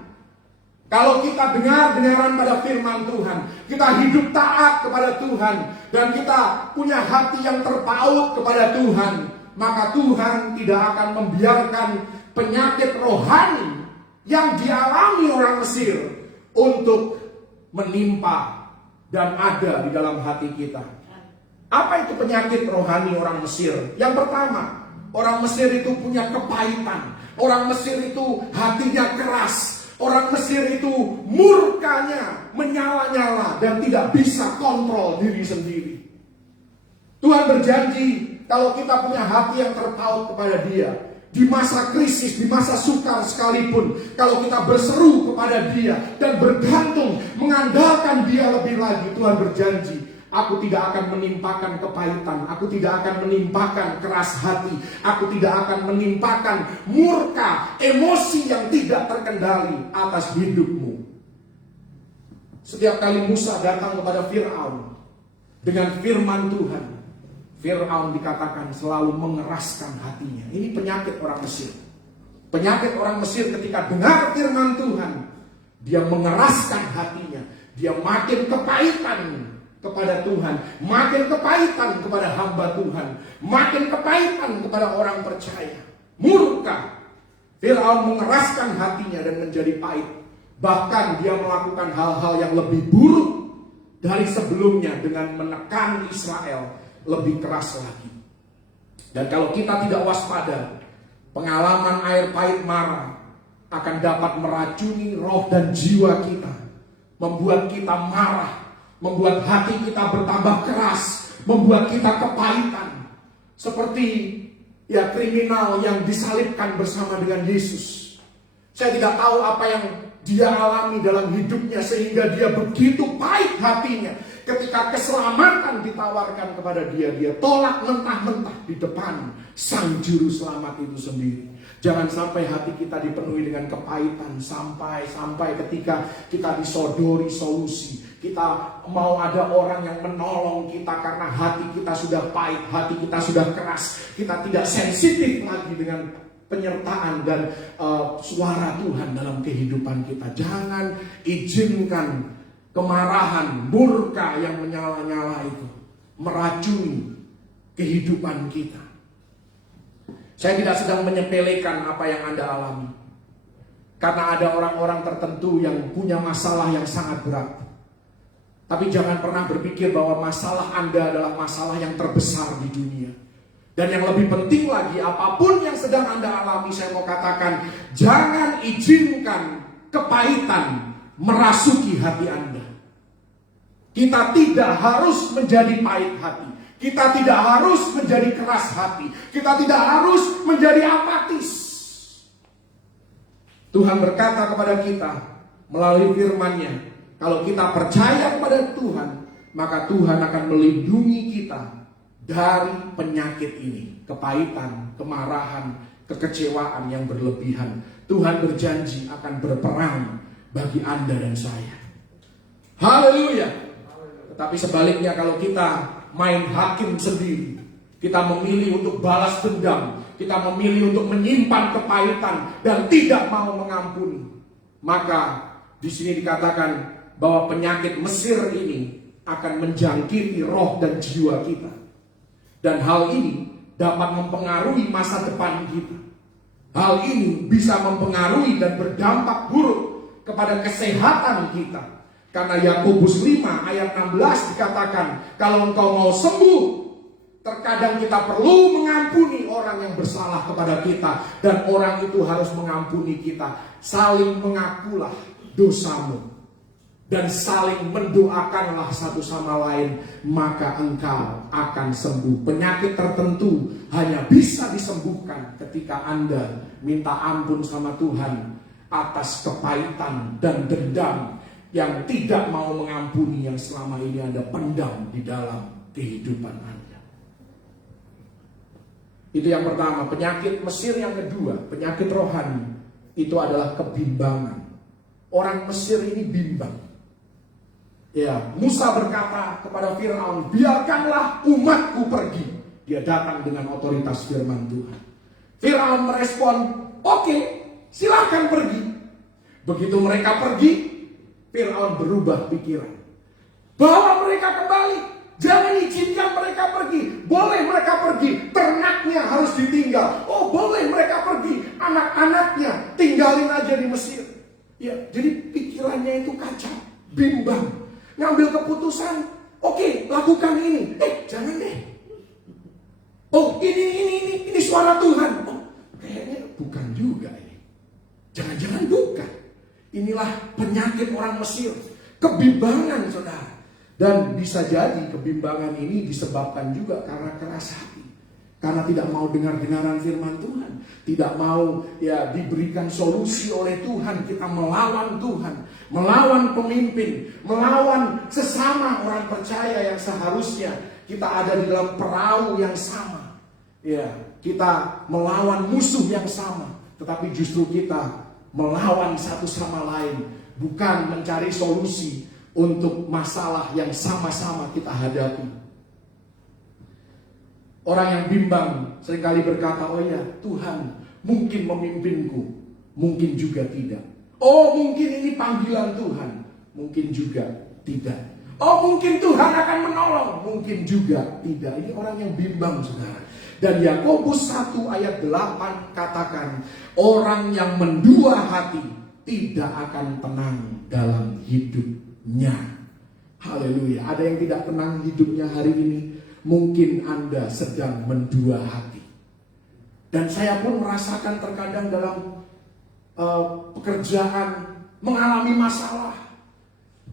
Kalau kita dengar-dengaran pada firman Tuhan, kita hidup taat kepada Tuhan, dan kita punya hati yang terpaut kepada Tuhan, maka Tuhan tidak akan membiarkan penyakit rohani yang dialami orang Mesir untuk menimpa dan ada di dalam hati kita. Apa itu penyakit rohani orang Mesir? Yang pertama, orang Mesir itu punya kepahitan. Orang Mesir itu hatinya keras. Orang Mesir itu murkanya menyala-nyala dan tidak bisa kontrol diri sendiri. Tuhan berjanji kalau kita punya hati yang terpaut kepada Dia, di masa krisis, di masa sukar sekalipun, kalau kita berseru kepada Dia dan bergantung, mengandalkan Dia lebih lagi, Tuhan berjanji, aku tidak akan menimpakan kepahitan, aku tidak akan menimpakan keras hati, aku tidak akan menimpakan murka, emosi yang tidak terkendali atas hidupmu. Setiap kali Musa datang kepada Fir'aun dengan firman Tuhan, Fir'aun dikatakan selalu mengeraskan hatinya. Ini penyakit orang Mesir. Penyakit orang Mesir ketika dengar firman Tuhan, dia mengeraskan hatinya. Dia makin kepahitan kepada Tuhan, makin kepahitan kepada hamba Tuhan, makin kepahitan kepada orang percaya. Murka. Fir'aun mengeraskan hatinya dan menjadi pahit. Bahkan dia melakukan hal-hal yang lebih buruk dari sebelumnya dengan menekan Israel lebih keras lagi. Dan kalau kita tidak waspada, pengalaman air pahit mara akan dapat meracuni roh dan jiwa kita, membuat kita marah, membuat hati kita bertambah keras, membuat kita kepahitan. Seperti kriminal yang disalibkan bersama dengan Yesus. Saya tidak tahu apa yang dia alami dalam hidupnya sehingga dia begitu pahit hatinya. Ketika keselamatan ditawarkan kepada dia, dia tolak mentah-mentah di depan Sang Juru Selamat itu sendiri. Jangan sampai hati kita dipenuhi dengan kepahitan sampai ketika kita disodori solusi. Kita mau ada orang yang menolong kita karena hati kita sudah pahit, hati kita sudah keras. Kita tidak sensitif lagi dengan penyertaan dan suara Tuhan dalam kehidupan kita. Jangan izinkan kemarahan, murka yang menyala-nyala itu meracuni kehidupan kita. Saya tidak sedang menyepelekan apa yang Anda alami. Karena ada orang-orang tertentu yang punya masalah yang sangat berat. Tapi jangan pernah berpikir bahwa masalah Anda adalah masalah yang terbesar di dunia. Dan yang lebih penting lagi, apapun yang sedang Anda alami, saya mau katakan, jangan izinkan kepahitan merasuki hati Anda. Kita tidak harus menjadi pahit hati. Kita tidak harus menjadi keras hati. Kita tidak harus menjadi apatis. Tuhan berkata kepada kita melalui firman-Nya, kalau kita percaya kepada Tuhan, maka Tuhan akan melindungi kita dari penyakit ini. Kepahitan, kemarahan, kekecewaan yang berlebihan. Tuhan berjanji akan berperang bagi Anda dan saya. Haleluya. Tetapi sebaliknya kalau kita main hakim sendiri, kita memilih untuk balas dendam, kita memilih untuk menyimpan kepahitan dan tidak mau mengampuni, maka di sini dikatakan bahwa penyakit Mesir ini akan menjangkiti roh dan jiwa kita. Dan hal ini dapat mempengaruhi masa depan kita. Hal ini bisa mempengaruhi dan berdampak buruk kepada kesehatan kita. Karena Yakobus 5 ayat 16 dikatakan, kalau engkau mau sembuh, terkadang kita perlu mengampuni orang yang bersalah kepada kita. Dan orang itu harus mengampuni kita. Saling mengakulah dosamu. Dan saling mendoakanlah satu sama lain, maka engkau akan sembuh. Penyakit tertentu hanya bisa disembuhkan ketika Anda minta ampun sama Tuhan atas kepahitan dan dendam yang tidak mau mengampuni yang selama ini Anda pendam di dalam kehidupan Anda. Itu yang pertama. Penyakit Mesir yang kedua, penyakit rohani, itu adalah kebimbangan. Orang Mesir ini bimbang. Ya, Musa berkata kepada Fir'aun, biarkanlah umatku pergi. Dia datang dengan otoritas firman Tuhan. Fir'aun merespon, oke, silakan pergi. Begitu mereka pergi, Fir'aun berubah pikiran. Bawa mereka kembali. Jangan izinkan mereka pergi. Boleh mereka pergi. Ternaknya harus ditinggal. Oh, boleh mereka pergi. Anak-anaknya tinggalin aja di Mesir. Ya, jadi pikirannya itu kacau, bimbang. Ngambil keputusan. Oke, lakukan ini. Jangan deh. Oh, ini suara Tuhan. Oh, kayaknya bukan juga ini. Jangan-jangan bukan. Inilah penyakit orang Mesir, kebimbangan saudara. Dan bisa jadi kebimbangan ini disebabkan juga karena keras hati. Karena tidak mau dengar-dengaran firman Tuhan. Tidak mau diberikan solusi oleh Tuhan. Kita melawan Tuhan, melawan pemimpin, melawan sesama orang percaya yang seharusnya kita ada di dalam perahu yang sama. Kita melawan musuh yang sama. Tetapi justru kita melawan satu sama lain. Bukan mencari solusi untuk masalah yang sama-sama kita hadapi. Orang yang bimbang seringkali berkata, oh ya Tuhan mungkin memimpinku, mungkin juga tidak. Oh mungkin ini panggilan Tuhan, mungkin juga tidak. Oh mungkin Tuhan akan menolong, mungkin juga tidak. Ini orang yang bimbang saudara. Dan Yakobus 1 ayat 8 katakan, orang yang mendua hati tidak akan tenang dalam hidupnya. Haleluya. Ada yang tidak tenang hidupnya hari ini? Mungkin Anda sedang mendua hati. Dan saya pun merasakan terkadang dalam pekerjaan mengalami masalah.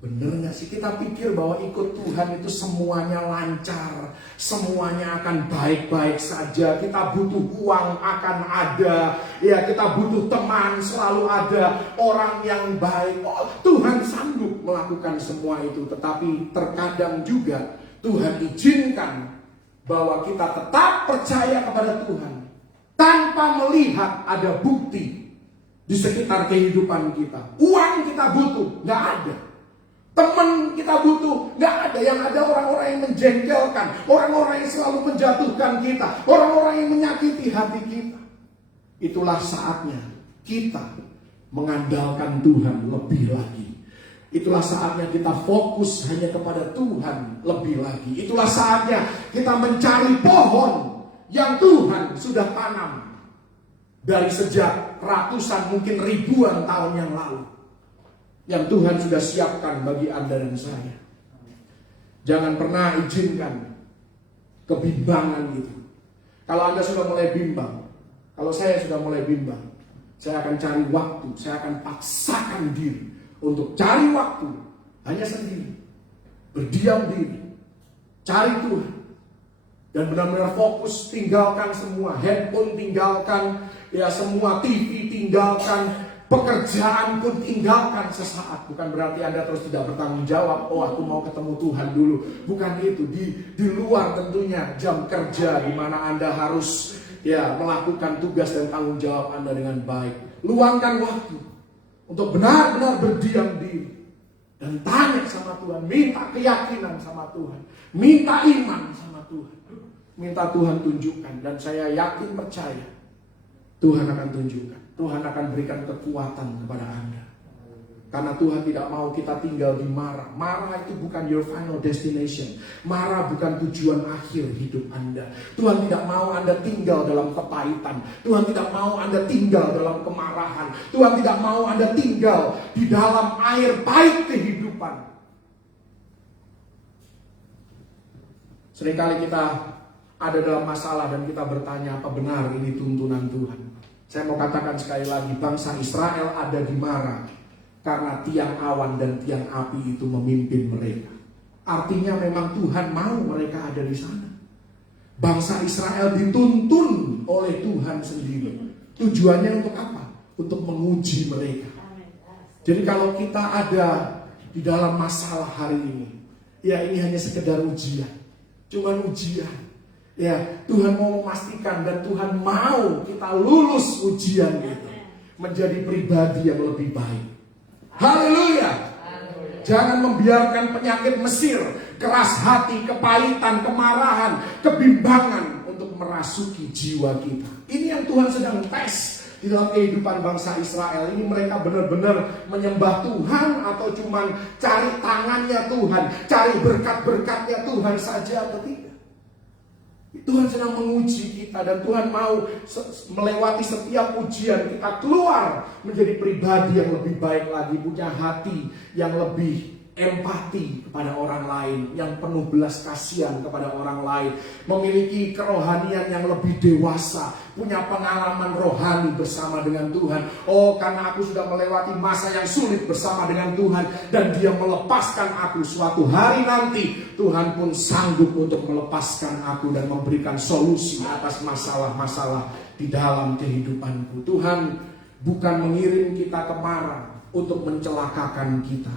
Bener gak sih kita pikir bahwa ikut Tuhan itu semuanya lancar, semuanya akan baik-baik saja. Kita butuh uang akan ada, kita butuh teman selalu ada, orang yang baik. Oh, Tuhan sanggup melakukan semua itu. Tetapi terkadang juga Tuhan izinkan bahwa kita tetap percaya kepada Tuhan tanpa melihat ada bukti di sekitar kehidupan kita. Uang kita butuh, gak ada. Teman kita butuh, gak ada. Yang ada orang-orang yang menjengkelkan, orang-orang yang selalu menjatuhkan kita, orang-orang yang menyakiti hati kita. Itulah saatnya kita mengandalkan Tuhan lebih lagi. Itulah saatnya kita fokus hanya kepada Tuhan lebih lagi. Itulah saatnya kita mencari pohon yang Tuhan sudah tanam dari sejak ratusan mungkin ribuan tahun yang lalu, yang Tuhan sudah siapkan bagi Anda dan saya. Jangan pernah izinkan kebimbangan itu. Kalau Anda sudah mulai bimbang, kalau saya sudah mulai bimbang, saya akan cari waktu, saya akan paksakan diri untuk cari waktu hanya sendiri, berdiam diri, cari Tuhan, dan benar-benar fokus. Tinggalkan semua handphone, tinggalkan semua TV, tinggalkan pekerjaan pun tinggalkan sesaat. Bukan berarti Anda terus tidak bertanggung jawab. Oh aku mau ketemu Tuhan dulu. Bukan itu. Di luar tentunya jam kerja di mana Anda harus melakukan tugas dan tanggung jawab Anda dengan baik. Luangkan waktu untuk benar-benar berdiam diri dan tanya sama Tuhan, minta keyakinan sama Tuhan, minta iman sama Tuhan, minta Tuhan tunjukkan. Dan saya yakin percaya Tuhan akan tunjukkan, Tuhan akan berikan kekuatan kepada Anda. Karena Tuhan tidak mau kita tinggal di Mara. Mara itu bukan your final destination. Mara bukan tujuan akhir hidup Anda. Tuhan tidak mau Anda tinggal dalam kepahitan. Tuhan tidak mau Anda tinggal dalam kemarahan. Tuhan tidak mau Anda tinggal di dalam air pahit kehidupan. Seringkali kita ada dalam masalah dan kita bertanya, apa benar ini tuntunan Tuhan? Saya mau katakan sekali lagi, bangsa Israel ada di Mara karena tiang awan dan tiang api itu memimpin mereka. Artinya memang Tuhan mau mereka ada di sana. Bangsa Israel dituntun oleh Tuhan sendiri. Tujuannya untuk apa? Untuk menguji mereka. Jadi kalau kita ada di dalam masalah hari ini, ini hanya sekedar ujian. Cuman ujian. Tuhan mau memastikan dan Tuhan mau kita lulus ujian itu, menjadi pribadi yang lebih baik. Haleluya. Jangan membiarkan penyakit Mesir, keras hati, kepahitan, kemarahan, kebimbangan untuk merasuki jiwa kita. Ini yang Tuhan sedang tes di dalam kehidupan bangsa Israel. Ini mereka benar-benar menyembah Tuhan atau cuman cari tangannya Tuhan, cari berkat-berkatnya Tuhan saja atau tidak. Tuhan sedang menguji kita dan Tuhan mau melewati setiap ujian kita keluar menjadi pribadi yang lebih baik lagi, punya hati yang lebih empati kepada orang lain, yang penuh belas kasihan kepada orang lain, memiliki kerohanian yang lebih dewasa, punya pengalaman rohani bersama dengan Tuhan. Oh, karena aku sudah melewati masa yang sulit bersama dengan Tuhan, dan Dia melepaskan aku, suatu hari nanti Tuhan pun sanggup untuk melepaskan aku dan memberikan solusi atas masalah-masalah di dalam kehidupanku. Tuhan bukan mengirim kita ke Marah untuk mencelakakan kita,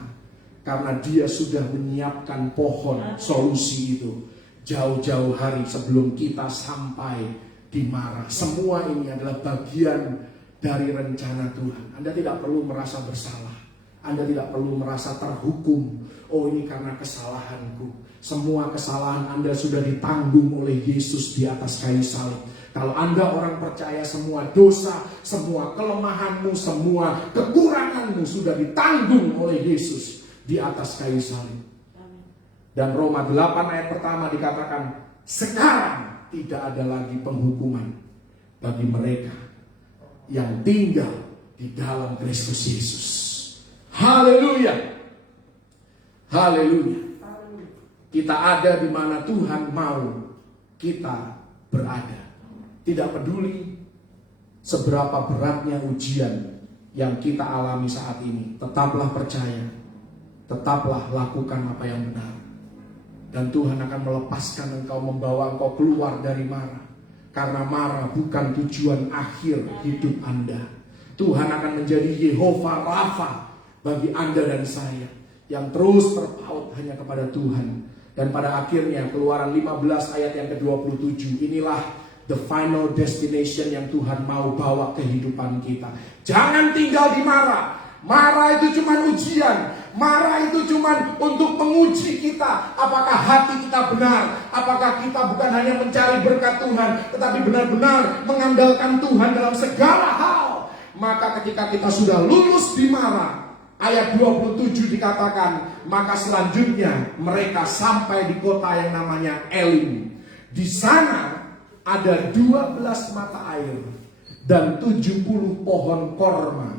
karena Dia sudah menyiapkan pohon solusi itu jauh-jauh hari sebelum kita sampai di Marah. Semua ini adalah bagian dari rencana Tuhan. Anda tidak perlu merasa bersalah, Anda tidak perlu merasa terhukum. Oh, ini karena kesalahanku. Semua kesalahan Anda sudah ditanggung oleh Yesus di atas kayu salib. Kalau Anda orang percaya, semua dosa, semua kelemahanmu, semua kekuranganmu sudah ditanggung oleh Yesus di atas kayu salib. Dan Roma 8 ayat pertama dikatakan, sekarang tidak ada lagi penghukuman bagi mereka yang tinggal di dalam Kristus Yesus. Haleluya. Haleluya. Kita ada di mana Tuhan mau kita berada. Tidak peduli seberapa beratnya ujian yang kita alami saat ini, tetaplah percaya, tetaplah lakukan apa yang benar. Dan Tuhan akan melepaskan engkau, membawa engkau keluar dari Marah. Karena Marah bukan tujuan akhir hidup Anda. Tuhan akan menjadi Yehova Rafa bagi Anda dan saya, yang terus terpaut hanya kepada Tuhan. Dan pada akhirnya Keluaran 15 ayat yang ke-27, inilah the final destination yang Tuhan mau bawa kehidupan kita. Jangan tinggal di Marah. Marah itu cuma ujian. Marah itu cuma untuk menguji kita. Apakah hati kita benar? Apakah kita bukan hanya mencari berkat Tuhan, tetapi benar-benar mengandalkan Tuhan dalam segala hal. Maka ketika kita sudah lulus di Marah, ayat 27 dikatakan, maka selanjutnya mereka sampai di kota yang namanya Elim. Di sana ada 12 mata air dan 70 pohon korma.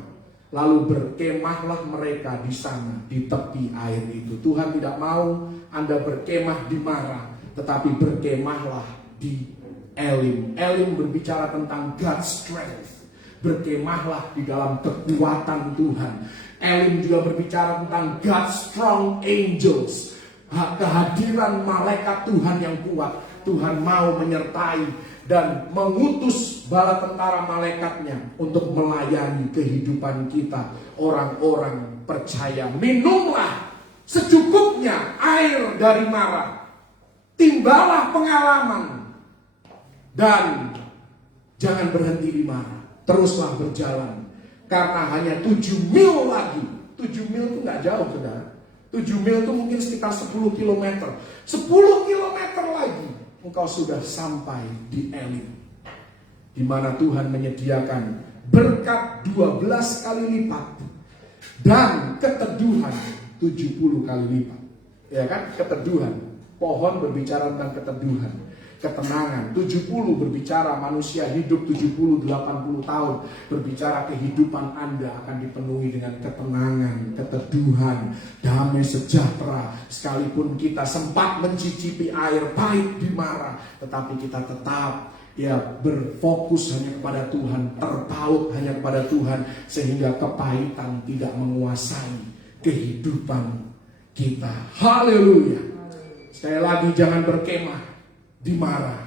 Lalu berkemahlah mereka di sana, di tepi air itu. Tuhan tidak mau Anda berkemah di Marah, tetapi berkemahlah di Elim. Elim berbicara tentang God's strength. Berkemahlah di dalam kekuatan Tuhan. Elim juga berbicara tentang God's strong angels. Kehadiran malaikat Tuhan yang kuat. Tuhan mau menyertai dan mengutus bala tentara malaikatnya untuk melayani kehidupan kita, orang-orang percaya. Minumlah secukupnya air dari Marah. Timbalah pengalaman. Dan jangan berhenti di Marah. Teruslah berjalan. Karena hanya 7 mil lagi. 7 mil itu gak jauh, saudara. 7 mil itu mungkin sekitar 10 kilometer. 10 kilometer lagi engkau sudah sampai di Elim, di mana Tuhan menyediakan berkat 12 kali lipat dan keteduhan 70 kali lipat. Ya kan? Keteduhan. Pohon berbicara tentang keteduhan, ketenangan. 70 berbicara manusia hidup 70-80 tahun. Berbicara kehidupan Anda akan dipenuhi dengan ketenangan, keteduhan, damai sejahtera. Sekalipun kita sempat mencicipi air pahit di Marah, tetapi kita tetap berfokus hanya kepada Tuhan, terpaut hanya kepada Tuhan, sehingga kepahitan tidak menguasai kehidupan kita. Haleluya. Sekali lagi, jangan berkemah di Marah.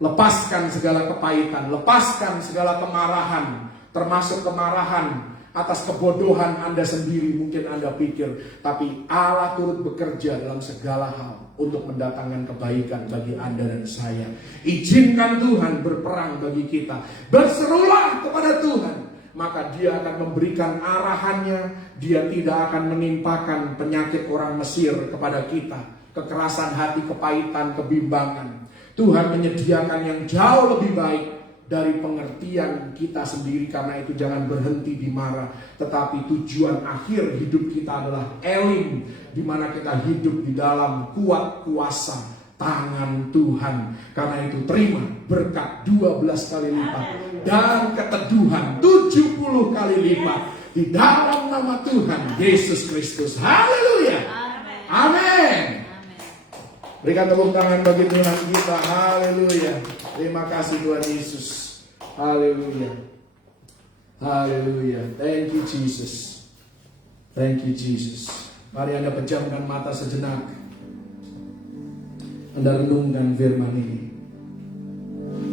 Lepaskan segala kepahitan, lepaskan segala kemarahan, termasuk kemarahan atas kebodohan Anda sendiri. Mungkin Anda pikir, tapi Allah turut bekerja dalam segala hal untuk mendatangkan kebaikan bagi Anda dan saya. Izinkan Tuhan berperang bagi kita. Berserulah kepada Tuhan, maka Dia akan memberikan arahannya. Dia tidak akan menimpakan penyakit orang Mesir kepada kita, kekerasan hati, kepahitan, kebimbangan. Tuhan menyediakan yang jauh lebih baik dari pengertian kita sendiri. Karena itu jangan berhenti di Marah, tetapi tujuan akhir hidup kita adalah Elim, di mana kita hidup di dalam kuat kuasa tangan Tuhan. Karena itu terima berkat 12 kali lipat dan keteduhan 70 kali lipat di dalam nama Tuhan Yesus Kristus. Haleluya. Amin. Berikan tepuk tangan bagi Tuhan kita. Haleluya. Terima kasih Tuhan Yesus. Haleluya. Haleluya. Thank you Jesus. Thank you Jesus. Mari Anda pejamkan mata sejenak. Anda renungkan firman ini.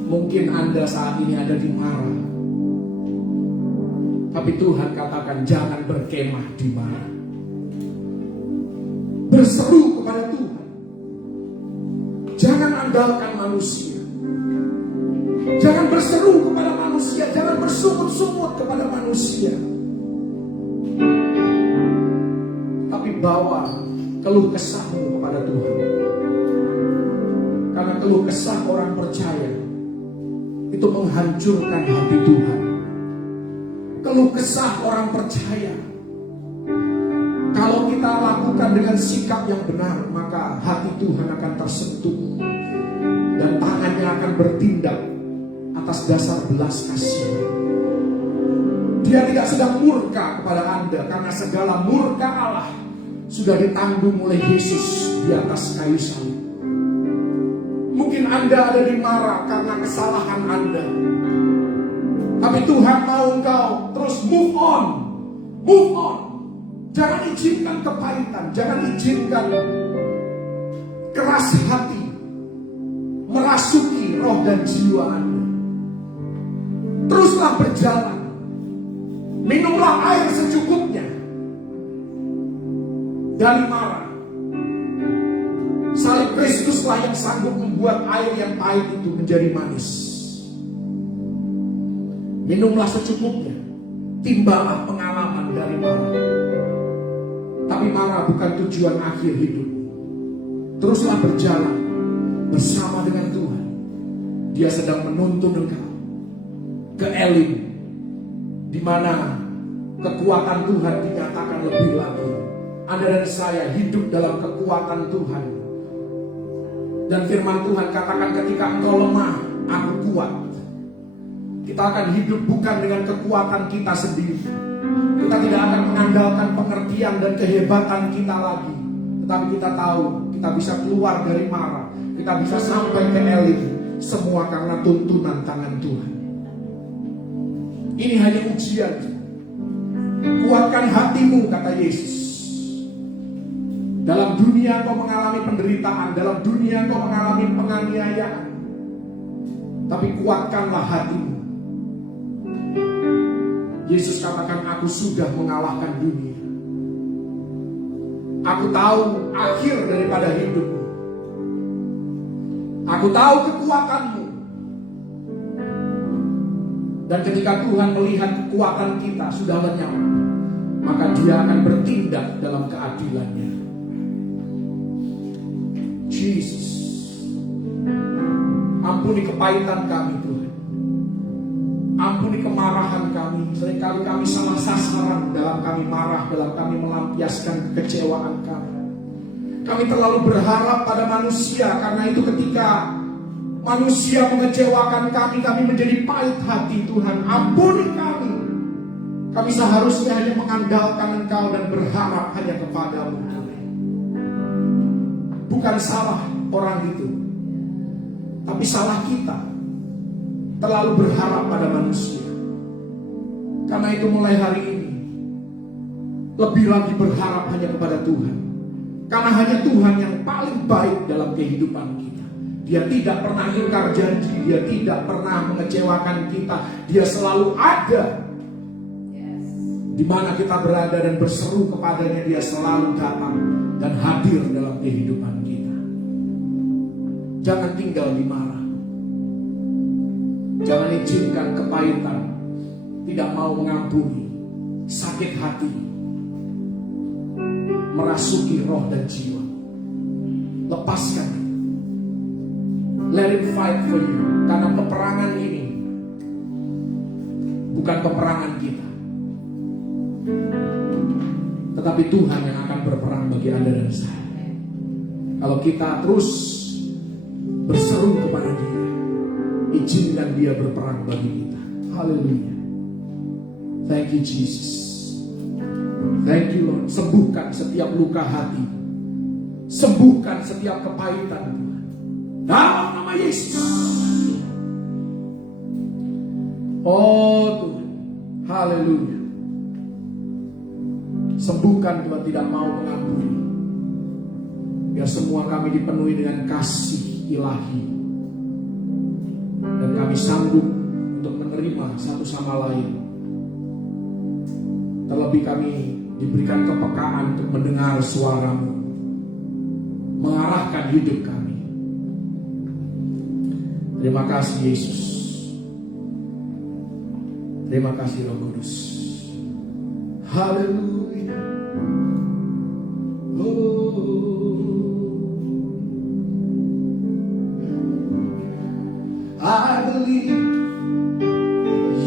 Mungkin Anda saat ini ada di marah. Tapi Tuhan katakan jangan berkemah di marah. Berseru kepada Tuhan. Jangan andalkan manusia. Jangan berseru kepada manusia. Jangan bersungut-sungut kepada manusia. Tapi bawa keluh kesahmu kepada Tuhan. Karena keluh kesah orang percaya itu menghancurkan hati Tuhan. Keluh kesah orang percaya, kalau kita lakukan dengan sikap yang benar, maka hati Tuhan akan tersentuh dan tangannya akan bertindak atas dasar belas kasihan. Dia tidak sedang murka kepada Anda, karena segala murka Allah sudah ditanggung oleh Yesus di atas kayu salib. Mungkin Anda ada di marah karena kesalahan Anda, tapi Tuhan mau engkau terus move on. Move on. Jangan izinkan kepahitan, jangan izinkan keras hati merasuki roh dan jiwa Anda. Teruslah berjalan. Minumlah air secukupnya dari marah. Salib Kristuslah yang sanggup membuat air yang pahit itu menjadi manis. Minumlah secukupnya. Timbalah pengalaman dari marah. Tapi marah bukan tujuan akhir hidup. Teruslah berjalan bersama dengan Tuhan. Dia sedang menuntun engkau ke Elim, di mana kekuatan Tuhan dinyatakan lebih lagi. Anda dan saya hidup dalam kekuatan Tuhan. Dan firman Tuhan katakan, ketika engkau lemah, aku kuat. Kita akan hidup bukan dengan kekuatan kita sendiri. Kita tidak akan mengandalkan pengertian dan kehebatan kita lagi. Tetapi kita tahu kita bisa keluar dari marah. Kita bisa sampai ke Elim. Semua karena tuntunan tangan Tuhan. Ini hanya ujian. Kuatkan hatimu, kata Yesus. Dalam dunia kau mengalami penderitaan, dalam dunia kau mengalami penganiayaan. Tapi kuatkanlah hatimu. Yesus katakan, aku sudah mengalahkan dunia. Aku tahu akhir daripada hidupmu. Aku tahu kekuatanmu. Dan ketika Tuhan melihat kekuatan kita sudah lenyap, maka Dia akan bertindak dalam keadilannya. Jesus, ampuni kepahitan kami Tuhan. Ampuni kemarahan kami. Seringkali kami salah sasaran dalam kami marah, dalam kami melampiaskan kekecewaan kami. Kami terlalu berharap pada manusia, karena itu ketika manusia mengecewakan kami, kami menjadi pahit hati. Tuhan, ampuni kami. Kami seharusnya hanya mengandalkan Engkau dan berharap hanya kepadamu. Bukan salah orang itu, tapi salah kita. Terlalu berharap pada manusia. Karena itu mulai hari ini lebih lagi berharap hanya kepada Tuhan. Karena hanya Tuhan yang paling baik dalam kehidupan kita. Dia tidak pernah ingkar janji. Dia tidak pernah mengecewakan kita. Dia selalu ada. Di mana kita berada dan berseru kepadanya, Dia selalu datang dan hadir dalam kehidupan kita. Jangan tinggal di marah. Jangan izinkan kepahitan tidak mau mengampuni, sakit hati merasuki roh dan jiwa. Lepaskan. Let it fight for you. Karena peperangan ini bukan peperangan kita, tetapi Tuhan yang akan berperang bagi Anda dan saya. Kalau kita terus berseru kepada Dia, izinkan Dia berperang bagi kita. Haleluya. Thank you Jesus. Thank you Lord. Sembuhkan setiap luka hati Sembuhkan setiap kepahitan Tuhan. Dalam nama Yesus. Oh Tuhan, haleluya. Sembuhkan Tuhan, tidak mau mengampuni. Biar semua kami dipenuhi dengan kasih ilahi. Dan kami sanggup untuk menerima satu sama lain. Terlebih kami diberikan kepekaan untuk mendengar suara-Mu, mengarahkan hidup kami. Terima kasih Yesus. Terima kasih Roh Kudus. Haleluya. I believe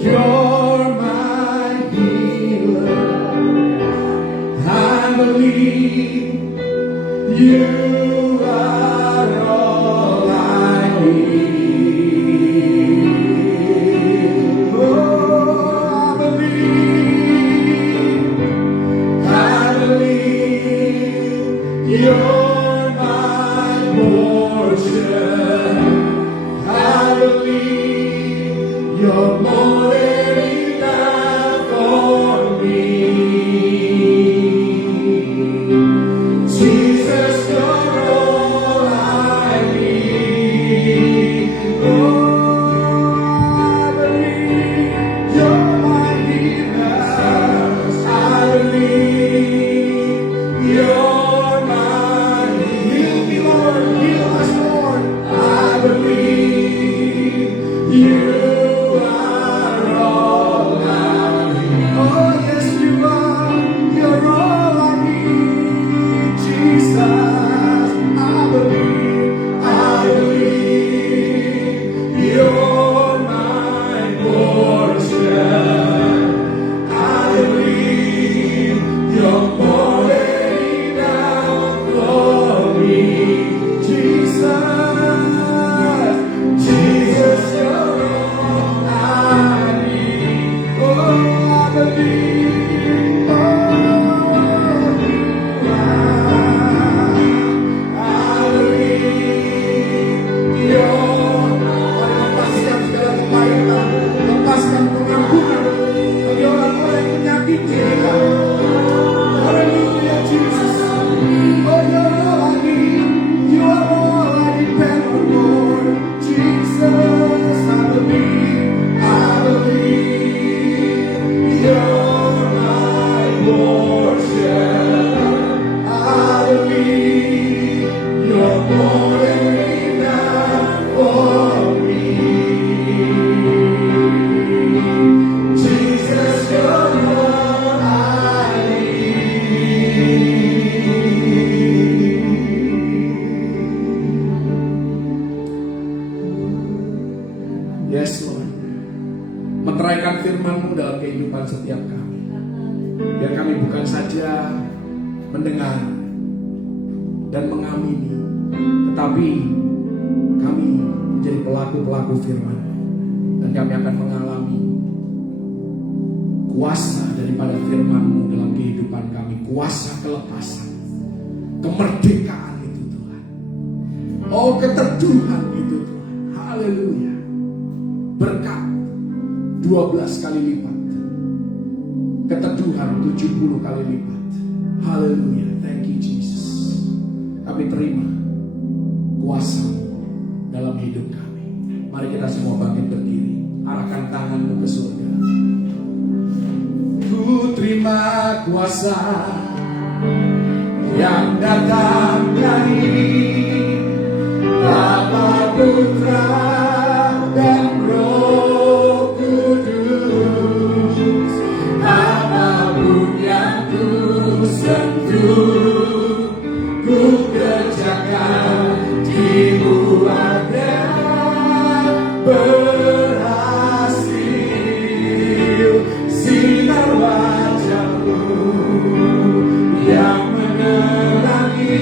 you're my healer. I believe you are all I need. Oh, I believe you're my portion. I believe you're more than enough for me. Jesus, you're all I need. Oh, I believe you're my healer. I believe you're my heal me, Lord, heal us, Lord. I believe you are all I need. Oh, yes, you are. You're all I need, Jesus. I believe you're my portion. I believe you're more than enough for me, Jesus. Jesus, you're all I need. Oh, I believe. Oh, you are. I believe you're. Lepaskan segala kepahitan, lepaskan pengampunan bagi orang-orang yang menyakiti kita. Hallelujah, Jesus. Oh, you're all I need. You are all I depend on, Lord. Jesus, I believe you're my portion. I believe you're more than enough for me. Jesus, you're all I need. Yes, Lord. Meteraikan firman-Mu dalam kehidupan setiap kami. Biar kami bukan saja mendengar dan mengamini, tetapi kami menjadi pelaku-pelaku firman. Dan kami akan mengalami kuasa daripada firman-Mu dalam kehidupan kami. Kuasa kelepasan, kemerdekaan itu Tuhan. Oh, keteduhan itu Tuhan. Haleluya. Berkat 12 kali lipat, keteduhan 70 kali lipat. Haleluya. Thank you Jesus. Kami terima kuasa dalam hidup kami. Mari kita semua bangkit berdiri, arahkan tanganmu ke surga. Ku terima kuasa yang datang dari Bapa, Putra dan Roh Kudus. Apapun yang ku sentuh, ku kerjakan, dibuatnya berhasil. Sinar wajah-Mu yang menerangi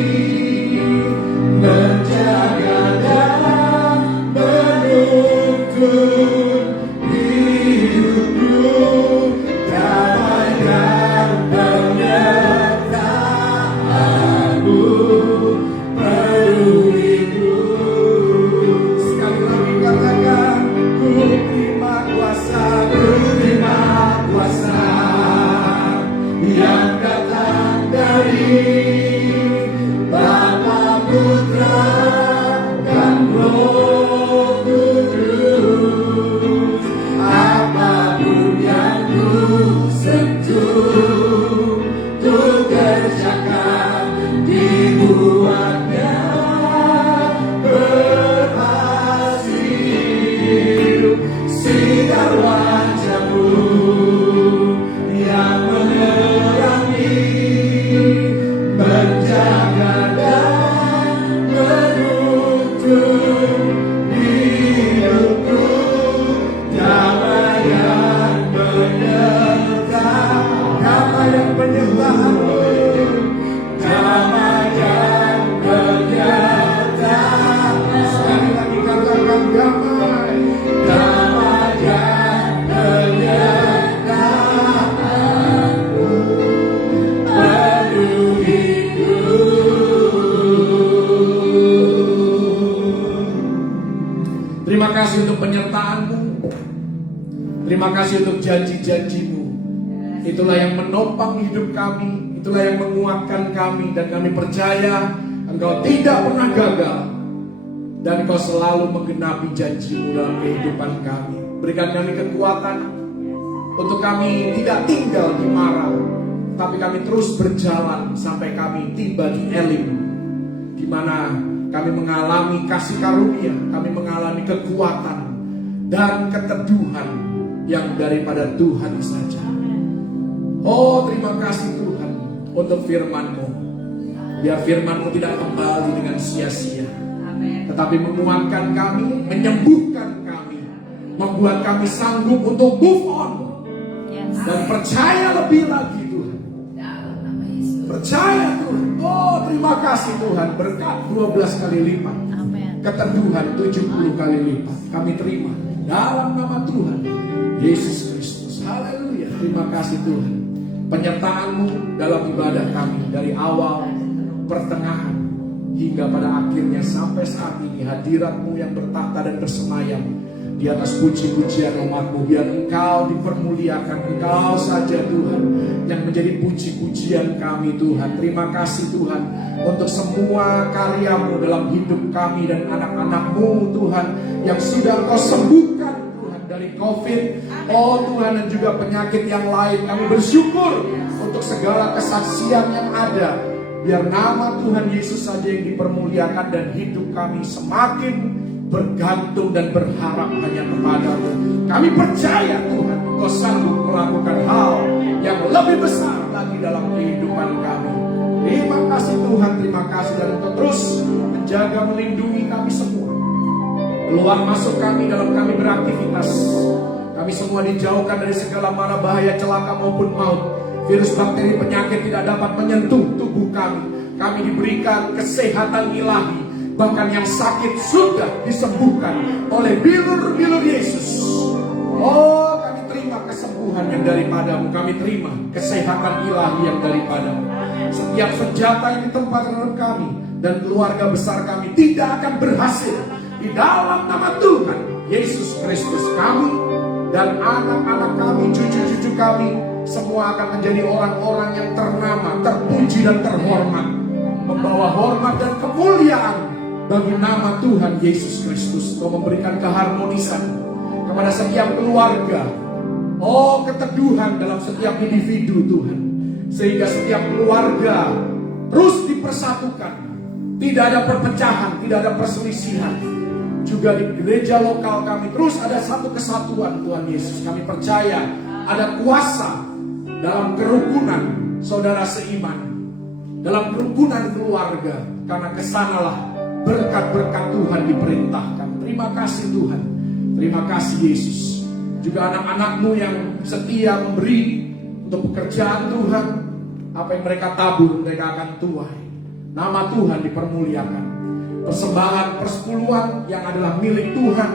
kasih untuk penyertaan-Mu. Terima kasih untuk janji-janji-Mu. Itulah yang menopang hidup kami, itulah yang menguatkan kami, dan kami percaya Engkau tidak pernah gagal, dan Engkau selalu menggenapi janji-Mu dalam kehidupan kami. Berikan kami kekuatan untuk kami tidak tinggal di Mara, tapi kami terus berjalan sampai kami tiba di Elim, di mana kami mengalami kasih karunia, kami mengalami kekuatan dan keteduhan yang daripada Tuhan saja. Oh, terima kasih Tuhan untuk firman-Mu. Biar firman-Mu tidak kembali dengan sia-sia, tetapi menguatkan kami, menyembuhkan kami, membuat kami sanggup untuk move on dan percaya lebih lagi Tuhan. Percaya Tuhan. Oh, terima kasih Tuhan. Berkat 12 kali lipat, keteduhan 70 kali lipat kami terima dalam nama Tuhan Yesus Kristus. Haleluya. Terima kasih Tuhan. Penyertaan-Mu dalam ibadah kami dari awal, pertengahan, hingga pada akhirnya sampai saat ini. Hadirat-Mu yang bertahta dan bersemayam di atas puji-pujian umat-Mu. Biar Engkau dipermuliakan, Engkau saja Tuhan yang menjadi puji-pujian kami Tuhan. Terima kasih Tuhan untuk semua karya-Mu dalam hidup kami dan anak-anak-Mu Tuhan, yang sudah Engkau sembuhkan Tuhan dari COVID, oh Tuhan, dan juga penyakit yang lain. Kami bersyukur untuk segala kesaksian yang ada. Biar nama Tuhan Yesus saja yang dipermuliakan, dan hidup kami semakin bergantung dan berharap hanya kepada-Mu. Kami percaya Tuhan Engkau sanggup melakukan hal yang lebih besar lagi dalam kehidupan kami. Terima kasih Tuhan, terima kasih, dan Engkau terus menjaga, melindungi kami semua. Keluar masuk kami dalam kami beraktivitas, kami semua dijauhkan dari segala mara bahaya, celaka maupun maut. Virus, bakteri, penyakit tidak dapat menyentuh tubuh kami. Kami diberikan kesehatan ilahi. Bahkan yang sakit sudah disembuhkan oleh bilur-bilur Yesus. Oh, kami terima kesembuhan yang daripada-Mu. Kami terima kesehatan ilahi yang daripada-Mu. Setiap senjata yang ditempatkan dalam kami dan keluarga besar kami tidak akan berhasil. Di dalam nama Tuhan Yesus Kristus, kami dan anak-anak kami, cucu-cucu kami, semua akan menjadi orang-orang yang ternama, terpuji dan terhormat, membawa hormat dan kemuliaan bagi nama Tuhan Yesus Kristus. Kau memberikan keharmonisan kepada setiap keluarga, oh keteduhan dalam setiap individu Tuhan, sehingga setiap keluarga terus dipersatukan, tidak ada perpecahan, tidak ada perselisihan. Juga di gereja lokal kami terus ada satu kesatuan Tuhan Yesus. Kami percaya ada kuasa dalam kerukunan saudara seiman, dalam kerukunan keluarga, karena kesanalah berkat-berkat Tuhan diperintahkan. Terima kasih Tuhan, terima kasih Yesus. Juga anak-anak-Mu yang setia memberi untuk pekerjaan Tuhan, apa yang mereka tabur mereka akan tuai. Nama Tuhan dipermuliakan. Persembahan persepuluhan yang adalah milik Tuhan,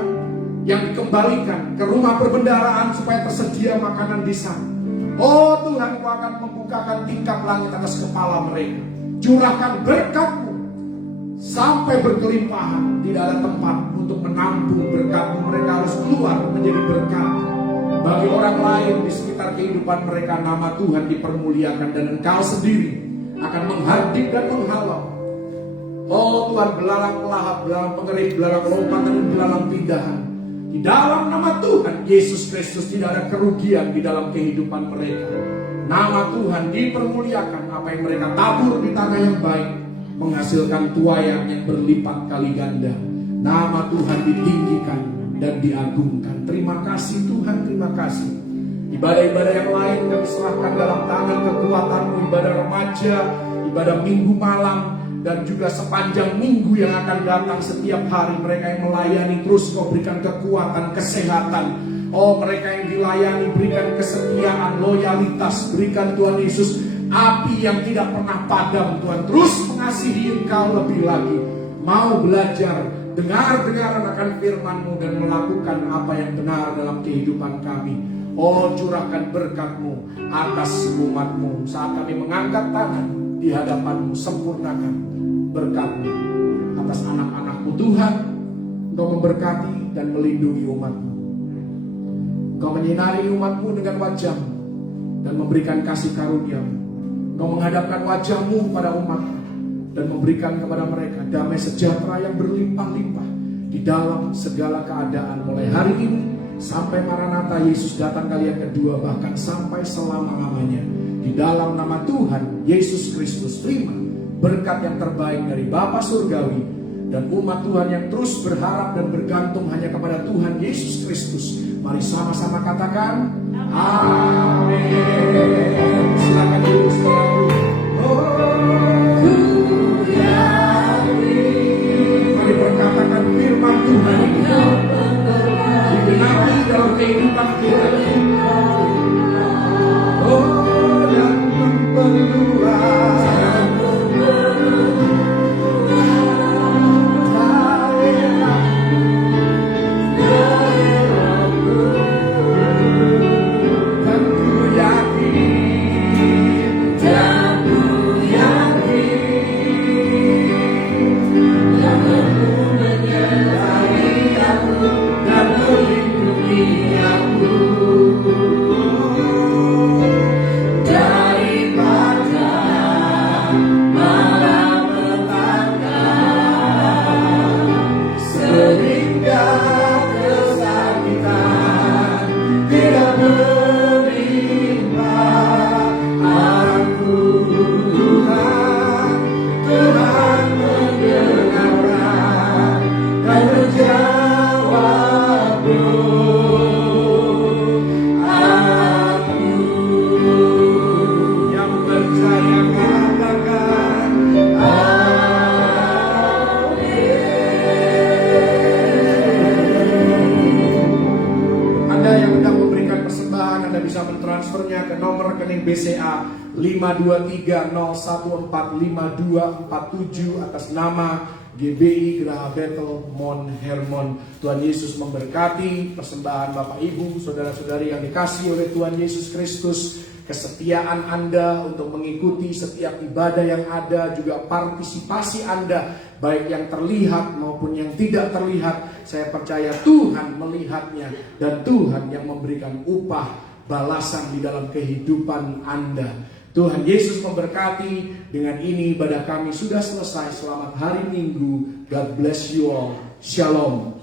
yang dikembalikan ke rumah perbendaharaan supaya tersedia makanan di sana. Oh Tuhan, Kau akan membukakan tingkap langit atas kepala mereka. Curahkan berkat-Mu sampai berkelimpahan. Tidak ada tempat untuk menampung berkat-Mu. Mereka harus keluar menjadi berkat bagi orang lain di sekitar kehidupan mereka. Nama Tuhan dipermuliakan, dan Engkau sendiri akan menghardik dan menghalau. Oh Tuhan, belalang pelahap, belalang pengerik, belalang lompatan, dan belalang pindahan. Di dalam nama Tuhan Yesus Kristus tidak ada kerugian di dalam kehidupan mereka. Nama Tuhan dipermuliakan. Apa yang mereka tabur di tanah yang baik menghasilkan tuaian yang berlipat kali ganda. Nama Tuhan ditinggikan dan diagungkan. Terima kasih Tuhan, terima kasih. Ibadah-ibadah yang lain kami serahkan dalam tangan kekuatan-Mu. Ibadah remaja, ibadah minggu malam, dan juga sepanjang minggu yang akan datang. Setiap hari mereka yang melayani, terus Kau berikan kekuatan, kesehatan. Oh, mereka yang dilayani, berikan kesetiaan, loyalitas. Berikan Tuhan Yesus api yang tidak pernah padam Tuhan. Terus mengasihi Engkau lebih lagi. Mau belajar, dengar-dengaran akan firman-Mu, dan melakukan apa yang benar dalam kehidupan kami. Oh, curahkan berkat-Mu atas umat-Mu. Saat kami mengangkat tangan di hadapan-Mu, sempurnakan berkat-Mu atas anak-anak-Mu Tuhan, Engkau memberkati dan melindungi umat-Mu. Engkau menyinari umat-Mu dengan wajah-Mu dan memberikan kasih karunia-Mu. Engkau menghadapkan wajah-Mu pada umat dan memberikan kepada mereka damai sejahtera yang berlimpah-limpah di dalam segala keadaan, mulai hari ini sampai Maranatha Yesus datang kali yang kedua, bahkan sampai selama-lamanya. Di dalam nama Tuhan Yesus Kristus, terima berkat yang terbaik dari Bapa Surgawi dan umat Tuhan yang terus berharap dan bergantung hanya kepada Tuhan Yesus Kristus. Mari sama-sama katakan amin. Silakan duduk saudaraku. Mari berkatakan firman Tuhan digenapi dalam kehidupan kita. Dan memperluas BCA 523014524 atas nama GBI Geraha Bethel Mount Hermon. Tuhan Yesus memberkati persembahan Bapak Ibu, saudara-saudari yang dikasihi oleh Tuhan Yesus Kristus. Kesetiaan Anda untuk mengikuti setiap ibadah yang ada, juga partisipasi Anda baik yang terlihat maupun yang tidak terlihat. Saya percaya Tuhan melihatnya dan Tuhan yang memberikan upah balasan di dalam kehidupan Anda. Tuhan Yesus memberkati. Dengan ini ibadah kami sudah selesai. Selamat hari Minggu. God bless you all. Shalom.